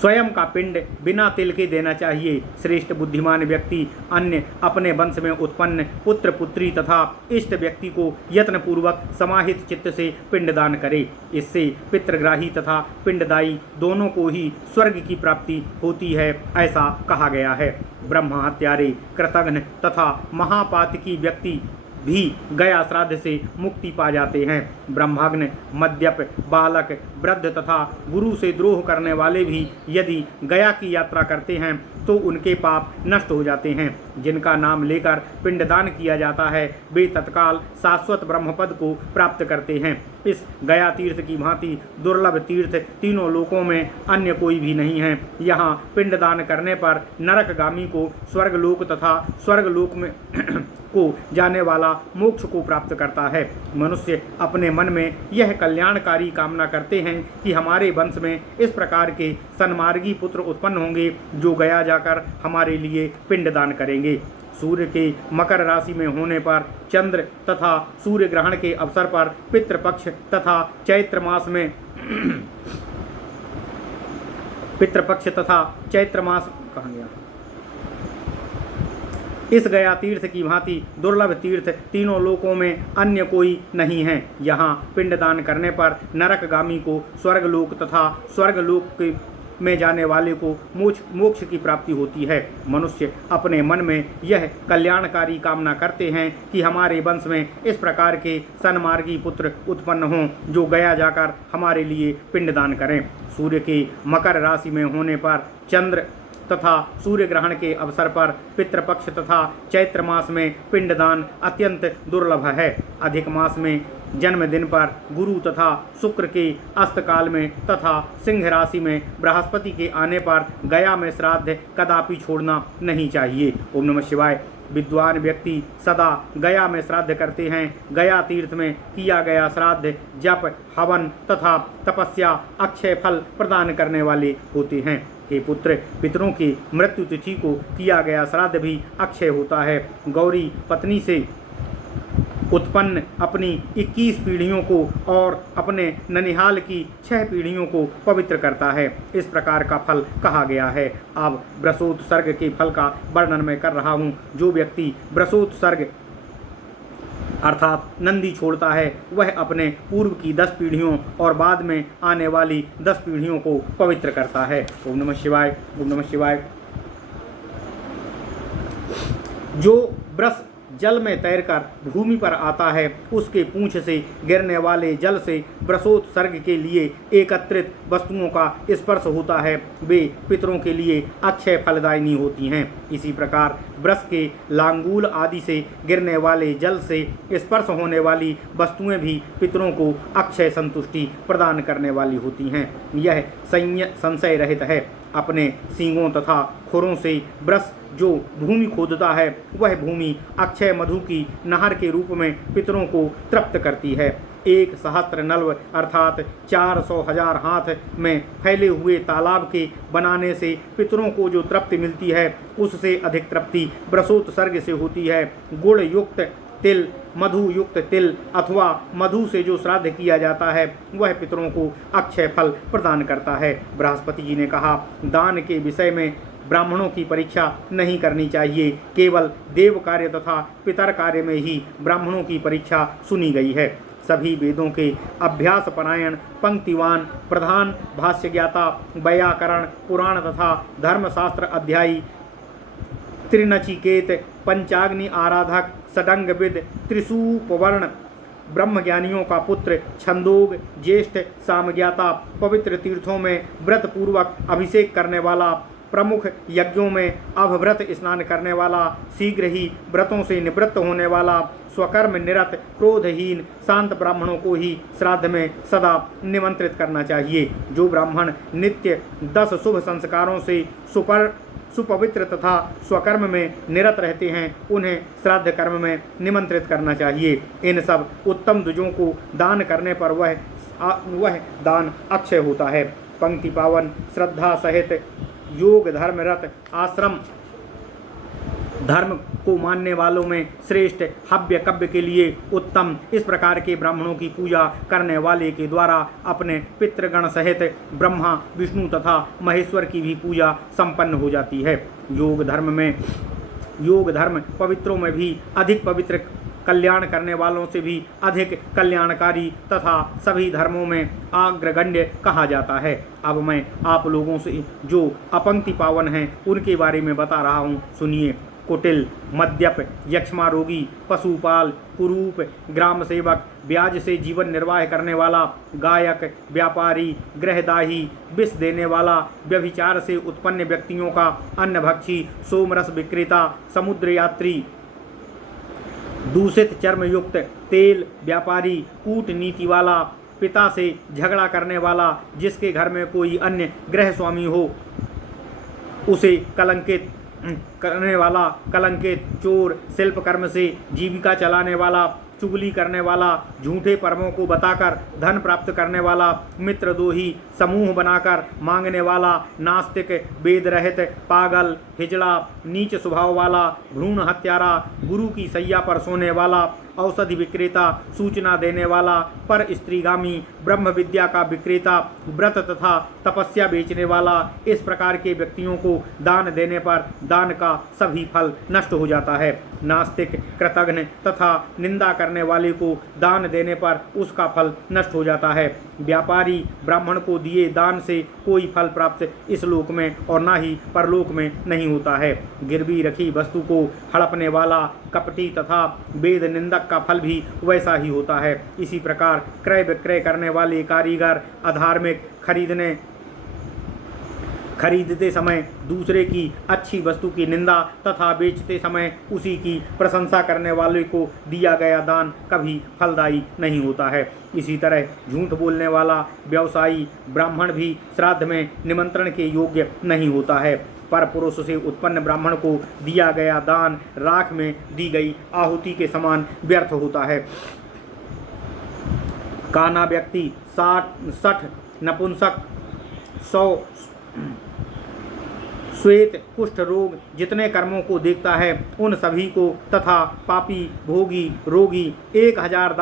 स्वयं का पिंड बिना तिल के देना चाहिए। श्रेष्ठ बुद्धिमान व्यक्ति अन्य अपने वंश में उत्पन्न पुत्र पुत्री तथा इष्ट व्यक्ति को यत्नपूर्वक समाहित चित्त से पिंडदान करे। इससे पितृग्राही तथा पिंडदायी दोनों को ही स्वर्ग की प्राप्ति होती है, ऐसा कहा गया है। ब्रह्म हत्यारे, कृतघ्न तथा महापातकी व्यक्ति भी गया श्राद्ध से मुक्ति पा जाते हैं। ब्रह्मग्न, मद्यप, बालक, वृद्ध तथा गुरु से द्रोह करने वाले भी यदि गया की यात्रा करते हैं तो उनके पाप नष्ट हो जाते हैं। जिनका नाम लेकर पिंडदान किया जाता है वे तत्काल शाश्वत ब्रह्मपद को प्राप्त करते हैं। इस गया तीर्थ की भांति दुर्लभ तीर्थ तीनों लोकों में अन्य कोई भी नहीं है। यहाँ पिंडदान करने पर नरकगामी को स्वर्गलोक तथा स्वर्गलोक में को जाने वाला मोक्ष को प्राप्त करता है। मनुष्य अपने मन में यह कल्याणकारी कामना करते हैं कि हमारे वंश में इस प्रकार के सन्मार्गी पुत्र उत्पन्न होंगे जो गया जाकर हमारे लिए पिंडदान करेंगे। सूर्य के मकर राशि में होने पर, चंद्र तथा सूर्य ग्रहण के अवसर पर, पितृपक्ष तथा चैत्र मास में पितृपक्ष तथा चैत्र मास कहाँ गया, इस गया तीर्थ की भांति दुर्लभ तीर्थ तीनों लोकों में अन्य कोई नहीं है। यहाँ पिंडदान करने पर नरकगामी को स्वर्गलोक तथा स्वर्गलोक में जाने वाले को मोक्ष की प्राप्ति होती है। मनुष्य अपने मन में यह कल्याणकारी कामना करते हैं कि हमारे वंश में इस प्रकार के सन्मार्गी पुत्र उत्पन्न हों जो गया जाकर हमारे लिए पिंडदान करें। सूर्य के मकर राशि में होने पर, चंद्र तथा सूर्य ग्रहण के अवसर पर, पितृपक्ष तथा चैत्र मास में पिंडदान अत्यंत दुर्लभ है। अधिक मास में जन्मदिन पर, गुरु तथा शुक्र के अस्तकाल में तथा सिंह राशि में बृहस्पति के आने पर गया में श्राद्ध कदापि छोड़ना नहीं चाहिए। ओम नमः शिवाय। विद्वान व्यक्ति सदा गया में श्राद्ध करते हैं। गया तीर्थ में किया गया श्राद्ध जप, हवन तथा तपस्या अक्षय फल प्रदान करने वाले होते हैं। हे पुत्र, पितरों की मृत्यु तिथि को किया गया श्राद्ध भी अक्षय होता है। गौरी पत्नी से उत्पन्न अपनी 21 पीढ़ियों को और अपने ननिहाल की 6 पीढ़ियों को पवित्र करता है। इस प्रकार का फल कहा गया है। अब वृषोत्सर्ग के फल का वर्णन मैं कर रहा हूँ। जो व्यक्ति वृषोत्सर्ग अर्थात नंदी छोड़ता है वह अपने पूर्व की 10 पीढ़ियों और बाद में आने वाली 10 पीढ़ियों को पवित्र करता है। ओम नमः शिवाय। ओम नमः शिवाय। जो वृष जल में तैरकर भूमि पर आता है उसके पूंछ से गिरने वाले जल से वृषोत्सर्ग के लिए एकत्रित वस्तुओं का स्पर्श होता है वे पितरों के लिए अक्षय फलदायिनी होती हैं। इसी प्रकार वृष के लांगूल आदि से गिरने वाले जल से स्पर्श होने वाली वस्तुएं भी पितरों को अक्षय संतुष्टि प्रदान करने वाली होती हैं। यह संशय रहित है। अपने सींगों तथा खुरों से वृष जो भूमि खोदता है वह भूमि अक्षय मधु की नहर के रूप में पितरों को तृप्त करती है। एक सहस्त्र नल्व अर्थात 400,000 हाथ में फैले हुए तालाब के बनाने से पितरों को जो तृप्ति मिलती है उससे अधिक तृप्ति वृषोत्सर्ग से होती है। गुड़ युक्त तिल, मधु युक्त तिल अथवा मधु से जो श्राद्ध किया जाता है वह पितरों को अक्षय फल प्रदान करता है। बृहस्पति जी ने कहा, दान के विषय में ब्राह्मणों की परीक्षा नहीं करनी चाहिए, केवल देव कार्य तथा पितर कार्य में ही ब्राह्मणों की परीक्षा सुनी गई है। सभी वेदों के अभ्यास परायण, पंक्तिवान, प्रधान भाष्य ज्ञाता, व्याकरण, पुराण तथा धर्मशास्त्र अध्यायी, त्रिनचिकेत, पंचाग्नि आराधक, षडंगविद, त्रिशूपवर्ण ब्रह्मज्ञानियों का पुत्र, छंदोग, ज्येष्ठ, सामज्ञाता, पवित्र तीर्थों में व्रत पूर्वक अभिषेक करने वाला, प्रमुख यज्ञों में अभव्रत स्नान करने वाला, शीघ्र ही व्रतों से निवृत्त होने वाला, स्वकर्म निरत, क्रोधहीन, शांत ब्राह्मणों को ही श्राद्ध में सदा निमंत्रित करना चाहिए। जो ब्राह्मण नित्य 10 शुभ संस्कारों से सुपवित्र तथा स्वकर्म में निरत रहते हैं उन्हें श्राद्ध कर्म में निमंत्रित करना चाहिए। इन सब उत्तम द्विजों को दान करने पर वह दान अक्षय होता है। पंक्ति पावन श्रद्धा सहित योग धर्मरत आश्रम धर्म को मानने वालों में श्रेष्ठ हव्य कव्य के लिए उत्तम इस प्रकार के ब्राह्मणों की पूजा करने वाले के द्वारा अपने पितृगण सहित ब्रह्मा, विष्णु तथा महेश्वर की भी पूजा संपन्न हो जाती है। योग धर्म पवित्रों में भी अधिक पवित्र, कल्याण करने वालों से भी अधिक कल्याणकारी तथा सभी धर्मों में अग्रगण्य कहा जाता है। अब मैं आप लोगों से जो अपंक्ति पावन हैं उनके बारे में बता रहा हूँ, सुनिए। कुटिल, मद्यप, यक्ष्मारोगी, पशुपाल, कुरूप, ग्राम सेवक, ब्याज से जीवन निर्वाह करने वाला, गायक, व्यापारी, गृहदाही, विष देने वाला, व्यभिचार से उत्पन्न व्यक्तियों का अन्नभक्षी, सोमरस विक्रेता, समुद्र यात्री, दूषित चर्म युक्त तेल व्यापारी, कूटनीति वाला, पिता से झगड़ा करने वाला, जिसके घर में कोई अन्य गृह स्वामी हो उसे कलंकित करने वाला, कलंकित, चोर, शिल्प कर्म से जीविका चलाने वाला, चुगली करने वाला, झूठे पर्वों को बताकर धन प्राप्त करने वाला, मित्रद्रोही, समूह बनाकर मांगने वाला, नास्तिक, वेद रहित, पागल, हिजड़ा, नीच स्वभाव वाला, भ्रूण हत्यारा, गुरु की सैया पर सोने वाला, औषधि विक्रेता, सूचना देने वाला, पर स्त्रीगामी, ब्रह्म विद्या का विक्रेता, व्रत तथा तपस्या बेचने वाला, इस प्रकार के व्यक्तियों को दान देने पर दान का सभी फल नष्ट हो जाता है। नास्तिक, कृतघ्न तथा निंदा करने वाले को दान देने पर उसका फल नष्ट हो जाता है। व्यापारी, ब्राह्मण को दिए दान से कोई फल प्राप्त इस लोक में और ना ही परलोक में नहीं होता है। गिरवी रखी वस्तु को हड़पने वाला, कपटी तथा वेद निंदक का फल भी वैसा ही होता है। इसी प्रकार क्रय विक्रय करने वाले कारीगर, अधार्मिक, खरीदते समय दूसरे की अच्छी वस्तु की निंदा तथा बेचते समय उसी की प्रशंसा करने वाले को दिया गया दान कभी फलदायी नहीं होता है। इसी तरह झूठ बोलने वाला व्यवसायी ब्राह्मण भी श्राद्ध में निमंत्रण के योग्य नहीं होता है। पर पुरुष से उत्पन्न ब्राह्मण को दिया गया दान राख में दी गई आहुति के समान व्यर्थ होता है। काना व्यक्ति, 60 नपुंसक, 100 श्वेत कुष्ठ रोग जितने कर्मों को देखता है उन सभी को तथा पापी, भोगी, रोगी 1000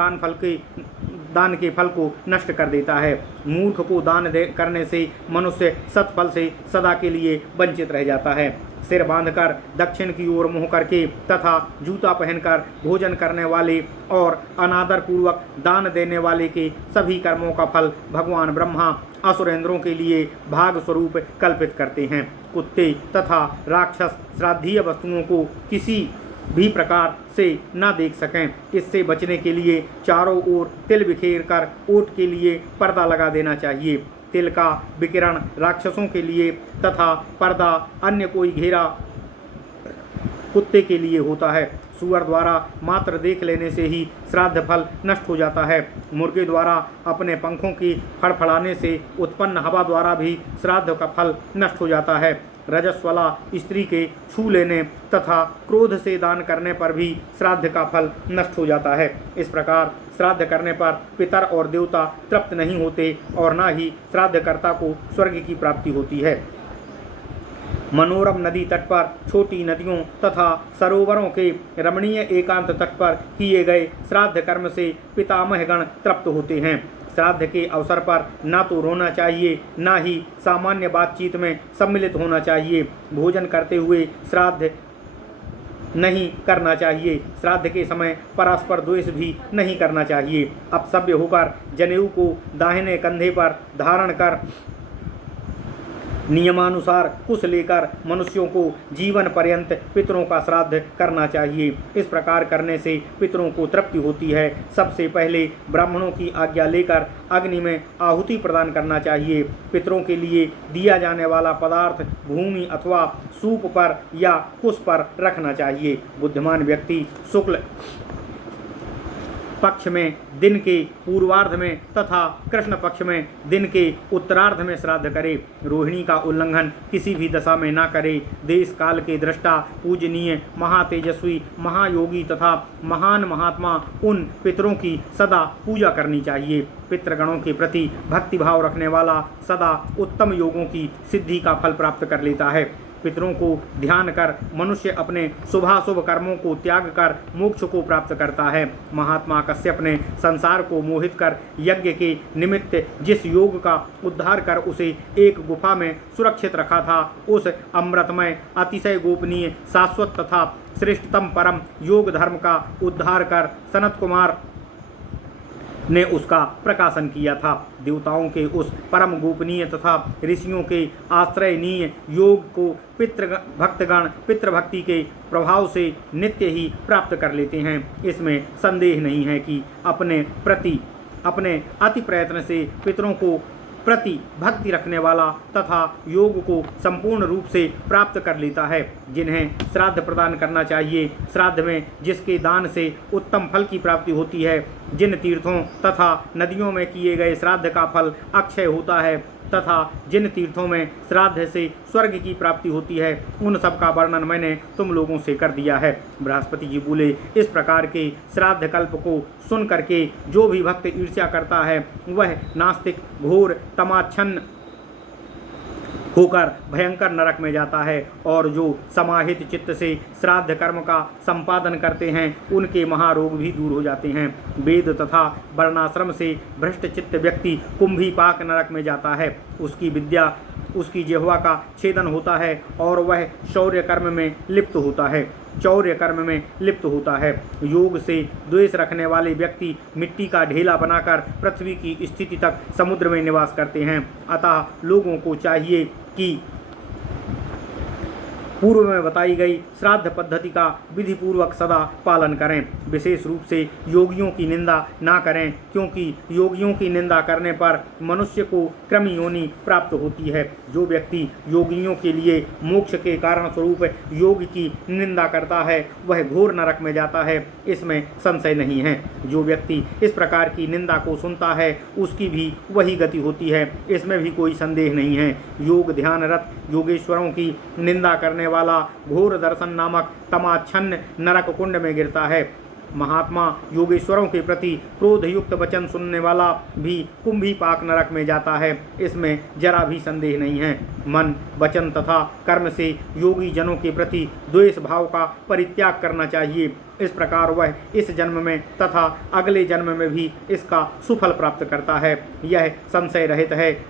दान के फल को नष्ट कर देता है। मूर्ख को दान करने से मनुष्य सत्फल से सदा के लिए वंचित रह जाता है। सिर बांधकर दक्षिण की ओर मुँह करके तथा जूता पहनकर भोजन करने वाले और अनादर पूर्वक दान देने वाले के सभी कर्मों का फल भगवान ब्रह्मा असुरेंद्रों के लिए भाग स्वरूप कल्पित करते हैं। कुत्ते तथा राक्षस श्राद्धीय वस्तुओं को किसी भी प्रकार से न देख सकें, इससे बचने के लिए चारों ओर तिल बिखेर कर ओट के लिए पर्दा लगा देना चाहिए। तिल का विकिरण राक्षसों के लिए तथा पर्दा अन्य कोई घेरा कुत्ते के लिए होता है। सूअर द्वारा मात्र देख लेने से ही श्राद्ध फल नष्ट हो जाता है। मुर्गे द्वारा अपने पंखों की फड़फड़ाने से उत्पन्न हवा द्वारा भी श्राद्ध का फल नष्ट हो जाता है। रजस्वला स्त्री के छू लेने तथा क्रोध से दान करने पर भी श्राद्ध का फल नष्ट हो जाता है। इस प्रकार श्राद्ध करने पर पितर और देवता तृप्त नहीं होते और न ही श्राद्धकर्ता को स्वर्ग की प्राप्ति होती है। मनोरम नदी तट पर, छोटी नदियों तथा सरोवरों के रमणीय एकांत तट पर किए गए श्राद्ध कर्म से पितामहगण तृप्त होते हैं। श्राद्ध के अवसर पर न तो रोना चाहिए, न ही सामान्य बातचीत में सम्मिलित होना चाहिए। भोजन करते हुए श्राद्ध नहीं करना चाहिए। श्राद्ध के समय परस्पर द्वेष भी नहीं करना चाहिए। अपसभ्य होकर जनेऊ को दाहिने कंधे पर धारण कर नियमानुसार कुश लेकर मनुष्यों को जीवन पर्यंत पितरों का श्राद्ध करना चाहिए। इस प्रकार करने से पितरों को तृप्ति होती है। सबसे पहले ब्राह्मणों की आज्ञा लेकर अग्नि में आहुति प्रदान करना चाहिए। पितरों के लिए दिया जाने वाला पदार्थ भूमि अथवा सूप पर या कुश पर रखना चाहिए। बुद्धिमान व्यक्ति शुक्ल पक्ष में दिन के पूर्वार्ध में तथा कृष्ण पक्ष में दिन के उत्तरार्ध में श्राद्ध करे। रोहिणी का उल्लंघन किसी भी दशा में न करे। देश काल के दृष्टा पूजनीय महातेजस्वी महायोगी तथा महान महात्मा उन पितरों की सदा पूजा करनी चाहिए। पितृगणों के प्रति भक्तिभाव रखने वाला सदा उत्तम योगों की सिद्धि का फल प्राप्त कर लेता है। पितरों को ध्यान कर मनुष्य अपने शुभाशुभ कर्मों को त्याग कर मोक्ष को प्राप्त करता है। महात्मा कश्यप ने संसार को मोहित कर यज्ञ के निमित्त जिस योग का उद्धार कर उसे एक गुफा में सुरक्षित रखा था, उस अमृतमय अतिशय गोपनीय शाश्वत तथा श्रेष्ठतम परम योग धर्म का उद्धार कर सनत कुमार ने उसका प्रकाशन किया था। देवताओं के उस परम गोपनीय तथा ऋषियों के आश्रयनीय योग को भक्तगण पितृभक्ति के प्रभाव से नित्य ही प्राप्त कर लेते हैं। इसमें संदेह नहीं है कि अपने अति प्रयत्न से पितरों को प्रति भक्ति रखने वाला तथा योग को संपूर्ण रूप से प्राप्त कर लेता है। जिन्हें श्राद्ध प्रदान करना चाहिए, श्राद्ध में जिसके दान से उत्तम फल की प्राप्ति होती है, जिन तीर्थों तथा नदियों में किए गए श्राद्ध का फल अक्षय होता है तथा जिन तीर्थों में श्राद्ध से स्वर्ग की प्राप्ति होती है, उन सब का वर्णन मैंने तुम लोगों से कर दिया है। बृहस्पति जी बोले, इस प्रकार के श्राद्ध कल्प को सुन करके जो भी भक्त ईर्ष्या करता है वह नास्तिक घोर तमाच्छन्न होकर भयंकर नरक में जाता है, और जो समाहित चित्त से श्राद्ध कर्म का संपादन करते हैं उनके महारोग भी दूर हो जाते हैं। वेद तथा वर्णाश्रम से भ्रष्ट चित्त व्यक्ति कुंभीपाक नरक में जाता है। उसकी विद्या उसकी जिह्वा का छेदन होता है और वह शौर्य कर्म में लिप्त होता है। योग से द्वेष रखने वाले व्यक्ति मिट्टी का ढेला बनाकर पृथ्वी की स्थिति तक समुद्र में निवास करते हैं। अतः लोगों को चाहिए कि पूर्व में बताई गई श्राद्ध पद्धति का विधि पूर्वक सदा पालन करें। विशेष रूप से योगियों की निंदा ना करें, क्योंकि योगियों की निंदा करने पर मनुष्य को क्रम योनि प्राप्त होती है। जो व्यक्ति योगियों के लिए मोक्ष के कारण स्वरूप योग की निंदा करता है वह घोर नरक में जाता है, इसमें संशय नहीं है। जो व्यक्ति इस प्रकार की निंदा को सुनता है उसकी भी वही गति होती है, इसमें भी कोई संदेह नहीं है। योग ध्यानरत योगेश्वरों की निंदा करने वाला घोर दर्शन नामक तमाच्छन्न नरक कुंड में गिरता है। महात्मा योगेश्वरों के प्रति क्रोध युक्त वचन सुनने वाला भी कुंभीपाक नरक में जाता है, इसमें जरा भी संदेह नहीं है। मन वचन तथा कर्म से योगी जनों के प्रति द्वेष भाव का परित्याग करना चाहिए। इस प्रकार वह इस जन्म में तथा अगले जन्म में भी इसका सुफल प्राप्त करता है, यह संशय रहित है।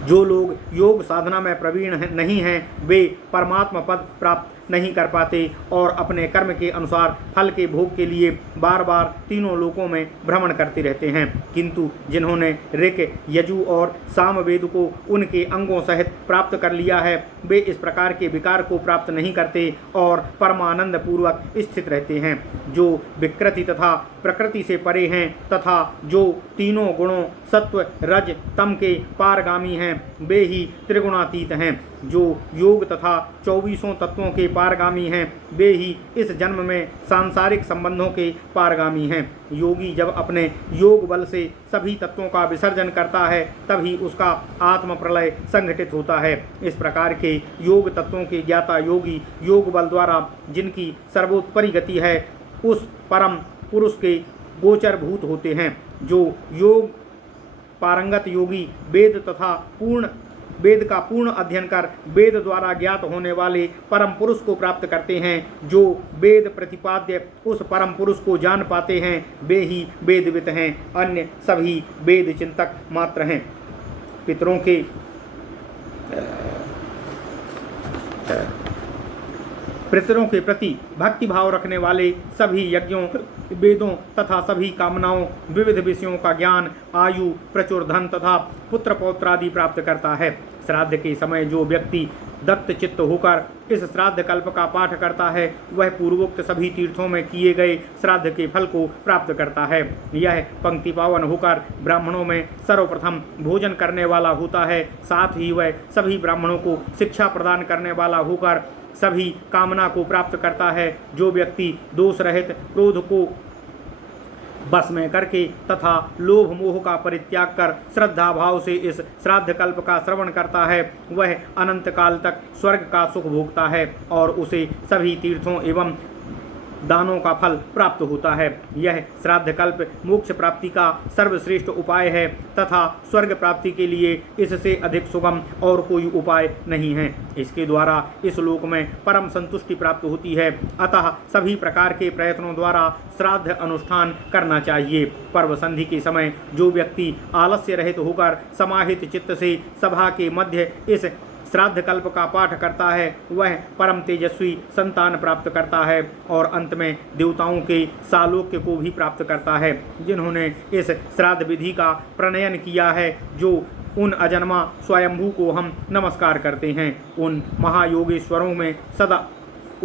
जो लोग योग साधना में प्रवीण नहीं हैं वे परमात्मा पद प्राप्त नहीं कर पाते और अपने कर्म के अनुसार फल के भोग के लिए बार बार तीनों लोकों में भ्रमण करते रहते हैं। किंतु जिन्होंने ऋक यजु और सामवेद को उनके अंगों सहित प्राप्त कर लिया है वे इस प्रकार के विकार को प्राप्त नहीं करते और परमानंद पूर्वक स्थित रहते हैं। जो विकृति तथा प्रकृति से परे हैं तथा जो तीनों गुणों सत्व रज तम के पारगामी हैं वे ही त्रिगुणातीत हैं। जो योग तथा 24 तत्वों के पारगामी हैं वे ही इस जन्म में सांसारिक संबंधों के पारगामी हैं। योगी जब अपने योग बल से सभी तत्वों का विसर्जन करता है तभी उसका आत्म प्रलय संघटित होता है। इस प्रकार के योग तत्वों के ज्ञाता योगी योग बल द्वारा जिनकी सर्वोत्परि गति है उस परम पुरुष के गोचर भूत होते हैं। जो योग पारंगत योगी वेद का पूर्ण अध्ययन कर वेद द्वारा ज्ञात होने वाले परम पुरुष को प्राप्त करते हैं, जो वेद प्रतिपाद्य उस परम पुरुष को जान पाते हैं, वे ही वेदवित हैं, अन्य सभी वेद चिंतक मात्र हैं। पितरों के प्रति भक्ति भाव रखने वाले सभी यज्ञों, वेदों तथा सभी कामनाओं, विविध विषयों का ज्ञान, आयु, प्रचुर धन तथा पुत्र पौत्र आदि प्राप्त करता है। श्राद्ध के समय जो व्यक्ति दत्त चित्त होकर इस श्राद्ध कल्प का पाठ करता है, वह पूर्वोक्त सभी तीर्थों में किए गए श्राद्ध के फल को प्राप्त करता है। यह पंक्ति पावन होकर ब्राह्मणों में सर्वप्रथम भोजन करने वाला होता है। साथ ही वह सभी ब्राह्मणों को शिक्षा प्रदान करने वाला होकर सभी कामना को प्राप्त करता है। जो व्यक्ति दोष रहित क्रोध को बस में करके तथा लोभ मोह का परित्याग कर श्रद्धा भाव से इस श्राद्ध कल्प का श्रवण करता है, वह अनंत काल तक स्वर्ग का सुख भोगता है और उसे सभी तीर्थों एवं दानों का फल प्राप्त होता है। यह श्राद्ध कल्प मोक्ष प्राप्ति का सर्वश्रेष्ठ उपाय है तथा स्वर्ग प्राप्ति के लिए इससे अधिक सुगम और कोई उपाय नहीं है। इसके द्वारा इस लोक में परम संतुष्टि प्राप्त होती है। अतः सभी प्रकार के प्रयत्नों द्वारा श्राद्ध अनुष्ठान करना चाहिए। पर्व संधि के समय जो व्यक्ति आलस्य रहित होकर समाहित चित्त से सभा के मध्य इस श्राद्ध कल्प का पाठ करता है, वह परम तेजस्वी संतान प्राप्त करता है और अंत में देवताओं के सालोक्य को भी प्राप्त करता है। जिन्होंने इस श्राद्ध विधि का प्रणयन किया है, जो उन अजन्मा स्वयंभू को हम नमस्कार करते हैं, उन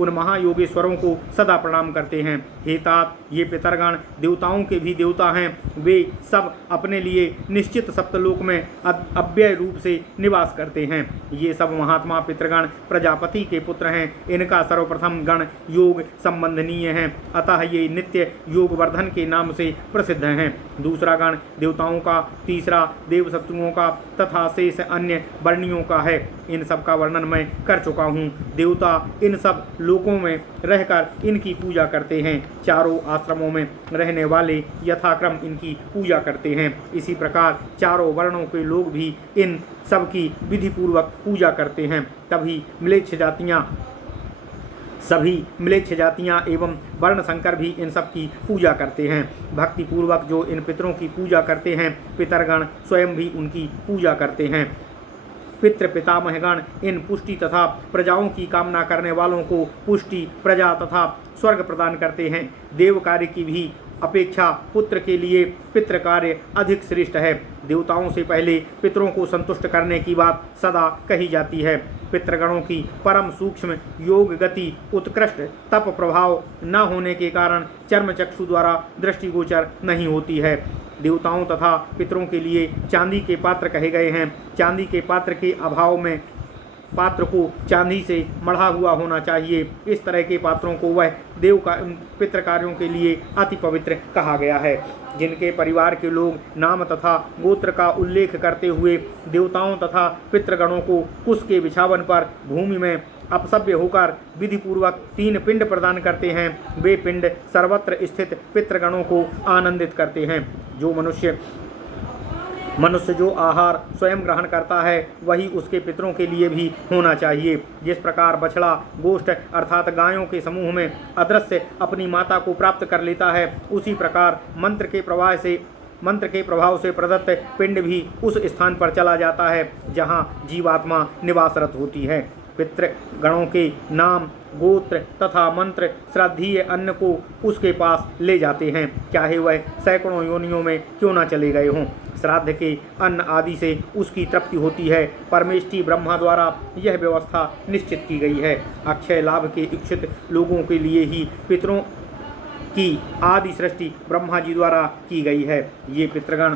महायोगेश्वरों को सदा प्रणाम करते हैं। हे तात, ये पितरगण देवताओं के भी देवता हैं। वे सब अपने लिए निश्चित सप्तलोक में अव्यय रूप से निवास करते हैं। ये सब महात्मा पितरगण प्रजापति के पुत्र हैं। इनका सर्वप्रथम गण योग संबंधनीय है, अतः ये नित्य योगवर्धन के नाम से प्रसिद्ध हैं। दूसरा गण देवताओं का, तीसरा देवशत्रुओं का तथा शेष अन्य वर्णियों का है। इन सब का वर्णन मैं कर चुका हूँ। देवता इन सब लोकों में रहकर इनकी पूजा करते हैं। चारों आश्रमों में रहने वाले यथाक्रम इनकी पूजा करते हैं। इसी प्रकार चारों वर्णों के लोग भी इन सब की विधि पूर्वक पूजा करते हैं। सभी म्लेच्छ जातियाँ एवं वर्ण संकर भी इन सब की पूजा करते हैं। भक्ति पूर्वक जो इन पितरों की पूजा करते हैं, पितरगण स्वयं भी उनकी पूजा करते हैं। पितृ पितामहगण इन पुष्टि तथा प्रजाओं की कामना करने वालों को पुष्टि, प्रजा तथा स्वर्ग प्रदान करते हैं। देव कार्य की भी अपेक्षा पुत्र के लिए पितृ कार्य अधिक श्रेष्ठ है। देवताओं से पहले पितरों को संतुष्ट करने की बात सदा कही जाती है। पितृगणों की परम सूक्ष्म योग गति उत्कृष्ट तप प्रभाव न होने के कारण चर्म चक्षु द्वारा दृष्टिगोचर नहीं होती है। देवताओं तथा पितरों के लिए चांदी के पात्र कहे गए हैं। चांदी के पात्र के अभाव में पात्र को चांदी से मढ़ा हुआ होना चाहिए। इस तरह के पात्रों को वह पितृ कार्यों के लिए अति पवित्र कहा गया है। जिनके परिवार के लोग नाम तथा गोत्र का उल्लेख करते हुए देवताओं तथा पितृगणों को कुश के बिछावन पर भूमि में अपसभ्य होकर विधि पूर्वक 3 पिंड प्रदान करते हैं, वे पिंड सर्वत्र स्थित पितृगणों को आनंदित करते हैं। जो मनुष्य जो आहार स्वयं ग्रहण करता है, वही उसके पितरों के लिए भी होना चाहिए। जिस प्रकार बछड़ा गोष्ठ अर्थात गायों के समूह में अदृश्य अपनी माता को प्राप्त कर लेता है, उसी प्रकार मंत्र के प्रभाव से प्रदत्त पिंड भी उस स्थान पर चला जाता है जहाँ जीवात्मा निवासरत होती है। पितृगणों के नाम, गोत्र तथा मंत्र श्राद्धीय अन्न को उसके पास ले जाते हैं, चाहे वह सैकड़ों योनियों में क्यों न चले गए हों। श्राद्ध के अन्न आदि से उसकी तृप्ति होती है। परमेष्ठी ब्रह्मा द्वारा यह व्यवस्था निश्चित की गई है। अक्षय लाभ के इच्छित लोगों के लिए ही पितरों की आदि सृष्टि ब्रह्मा जी द्वारा की गई है। ये पितृगण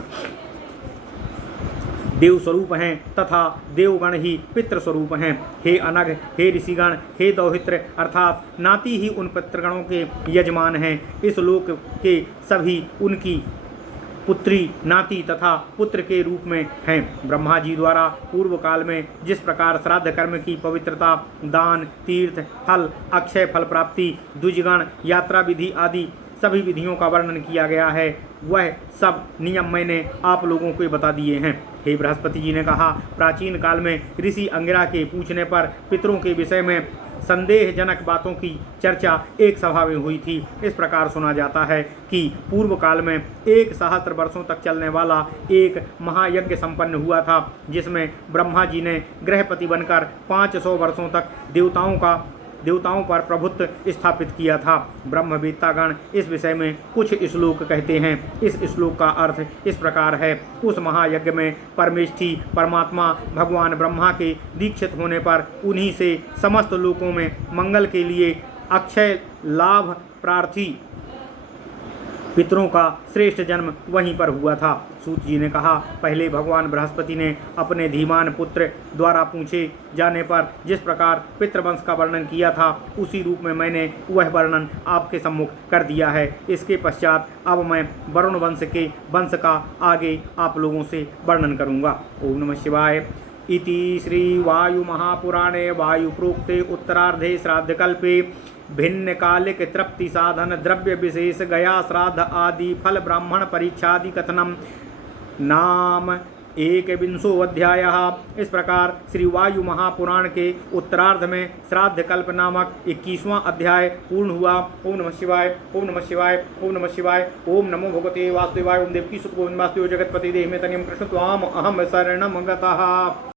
देव स्वरूप हैं तथा देवगण ही पितृ स्वरूप हैं। हे अनघ, हे ऋषिगण, हे दौहित्र अर्थात नाती ही उन पितृगणों के यजमान हैं। इस लोक के सभी उनकी पुत्री, नाती तथा पुत्र के रूप में हैं। ब्रह्मा जी द्वारा पूर्व काल में जिस प्रकार श्राद्ध कर्म की पवित्रता, दान, तीर्थ, फल, अक्षय फल प्राप्ति, द्विजगण, यात्रा विधि आदि सभी विधियों का वर्णन किया गया है, वह सब नियम मैंने आप लोगों को बता दिए हैं। हे बृहस्पति जी ने कहा, प्राचीन काल में ऋषि अंगिरा के पूछने पर पितरों के विषय में संदेहजनक बातों की चर्चा एक सभा में हुई थी। इस प्रकार सुना जाता है कि पूर्व काल में 1 सहस्त्र वर्षों तक चलने वाला एक महायज्ञ संपन्न हुआ था, जिसमें ब्रह्मा जी ने गृहपति बनकर 500 वर्षों तक देवताओं पर प्रभुत्व स्थापित किया था। ब्रह्मवेत्तागण इस विषय में कुछ श्लोक कहते हैं। इस श्लोक का अर्थ इस प्रकार है, उस महायज्ञ में परमेष्ठी परमात्मा भगवान ब्रह्मा के दीक्षित होने पर उन्हीं से समस्त लोकों में मंगल के लिए अक्षय लाभ प्रार्थी पितरों का श्रेष्ठ जन्म वहीं पर हुआ था। सूत जी ने कहा, पहले भगवान बृहस्पति ने अपने धीमान पुत्र द्वारा पूछे जाने पर जिस प्रकार पितृवंश का वर्णन किया था, उसी रूप में मैंने वह वर्णन आपके सम्मुख कर दिया है। इसके पश्चात अब मैं वरुण वंश का आगे आप लोगों से वर्णन करूँगा। ओम नमः शिवाय। इति श्री वायु महापुराणे वायु प्रोक्ते उत्तरार्धे श्राद्धकल्पे भिन्न कालिक तृप्ति साधन द्रव्य विशेष गया श्राद्ध आदि फल ब्राह्मण परीक्षादि कथनम नाम 21वां अध्याय। इस प्रकार श्री वायु महापुराण के उत्तरार्ध में श्राद्ध कल्प नामक 21वां अध्याय पूर्ण हुआ। ओम नमः शिवाय, ओम नमः शिवाय, ओम नमः शिवाय। ओम नमो भगवते वासुदेवाय। ओम देवकी सुत गोविंद वासुदेव जगतपति देह में तनियम कृष्ण त्वाम अहम शरणम गतः।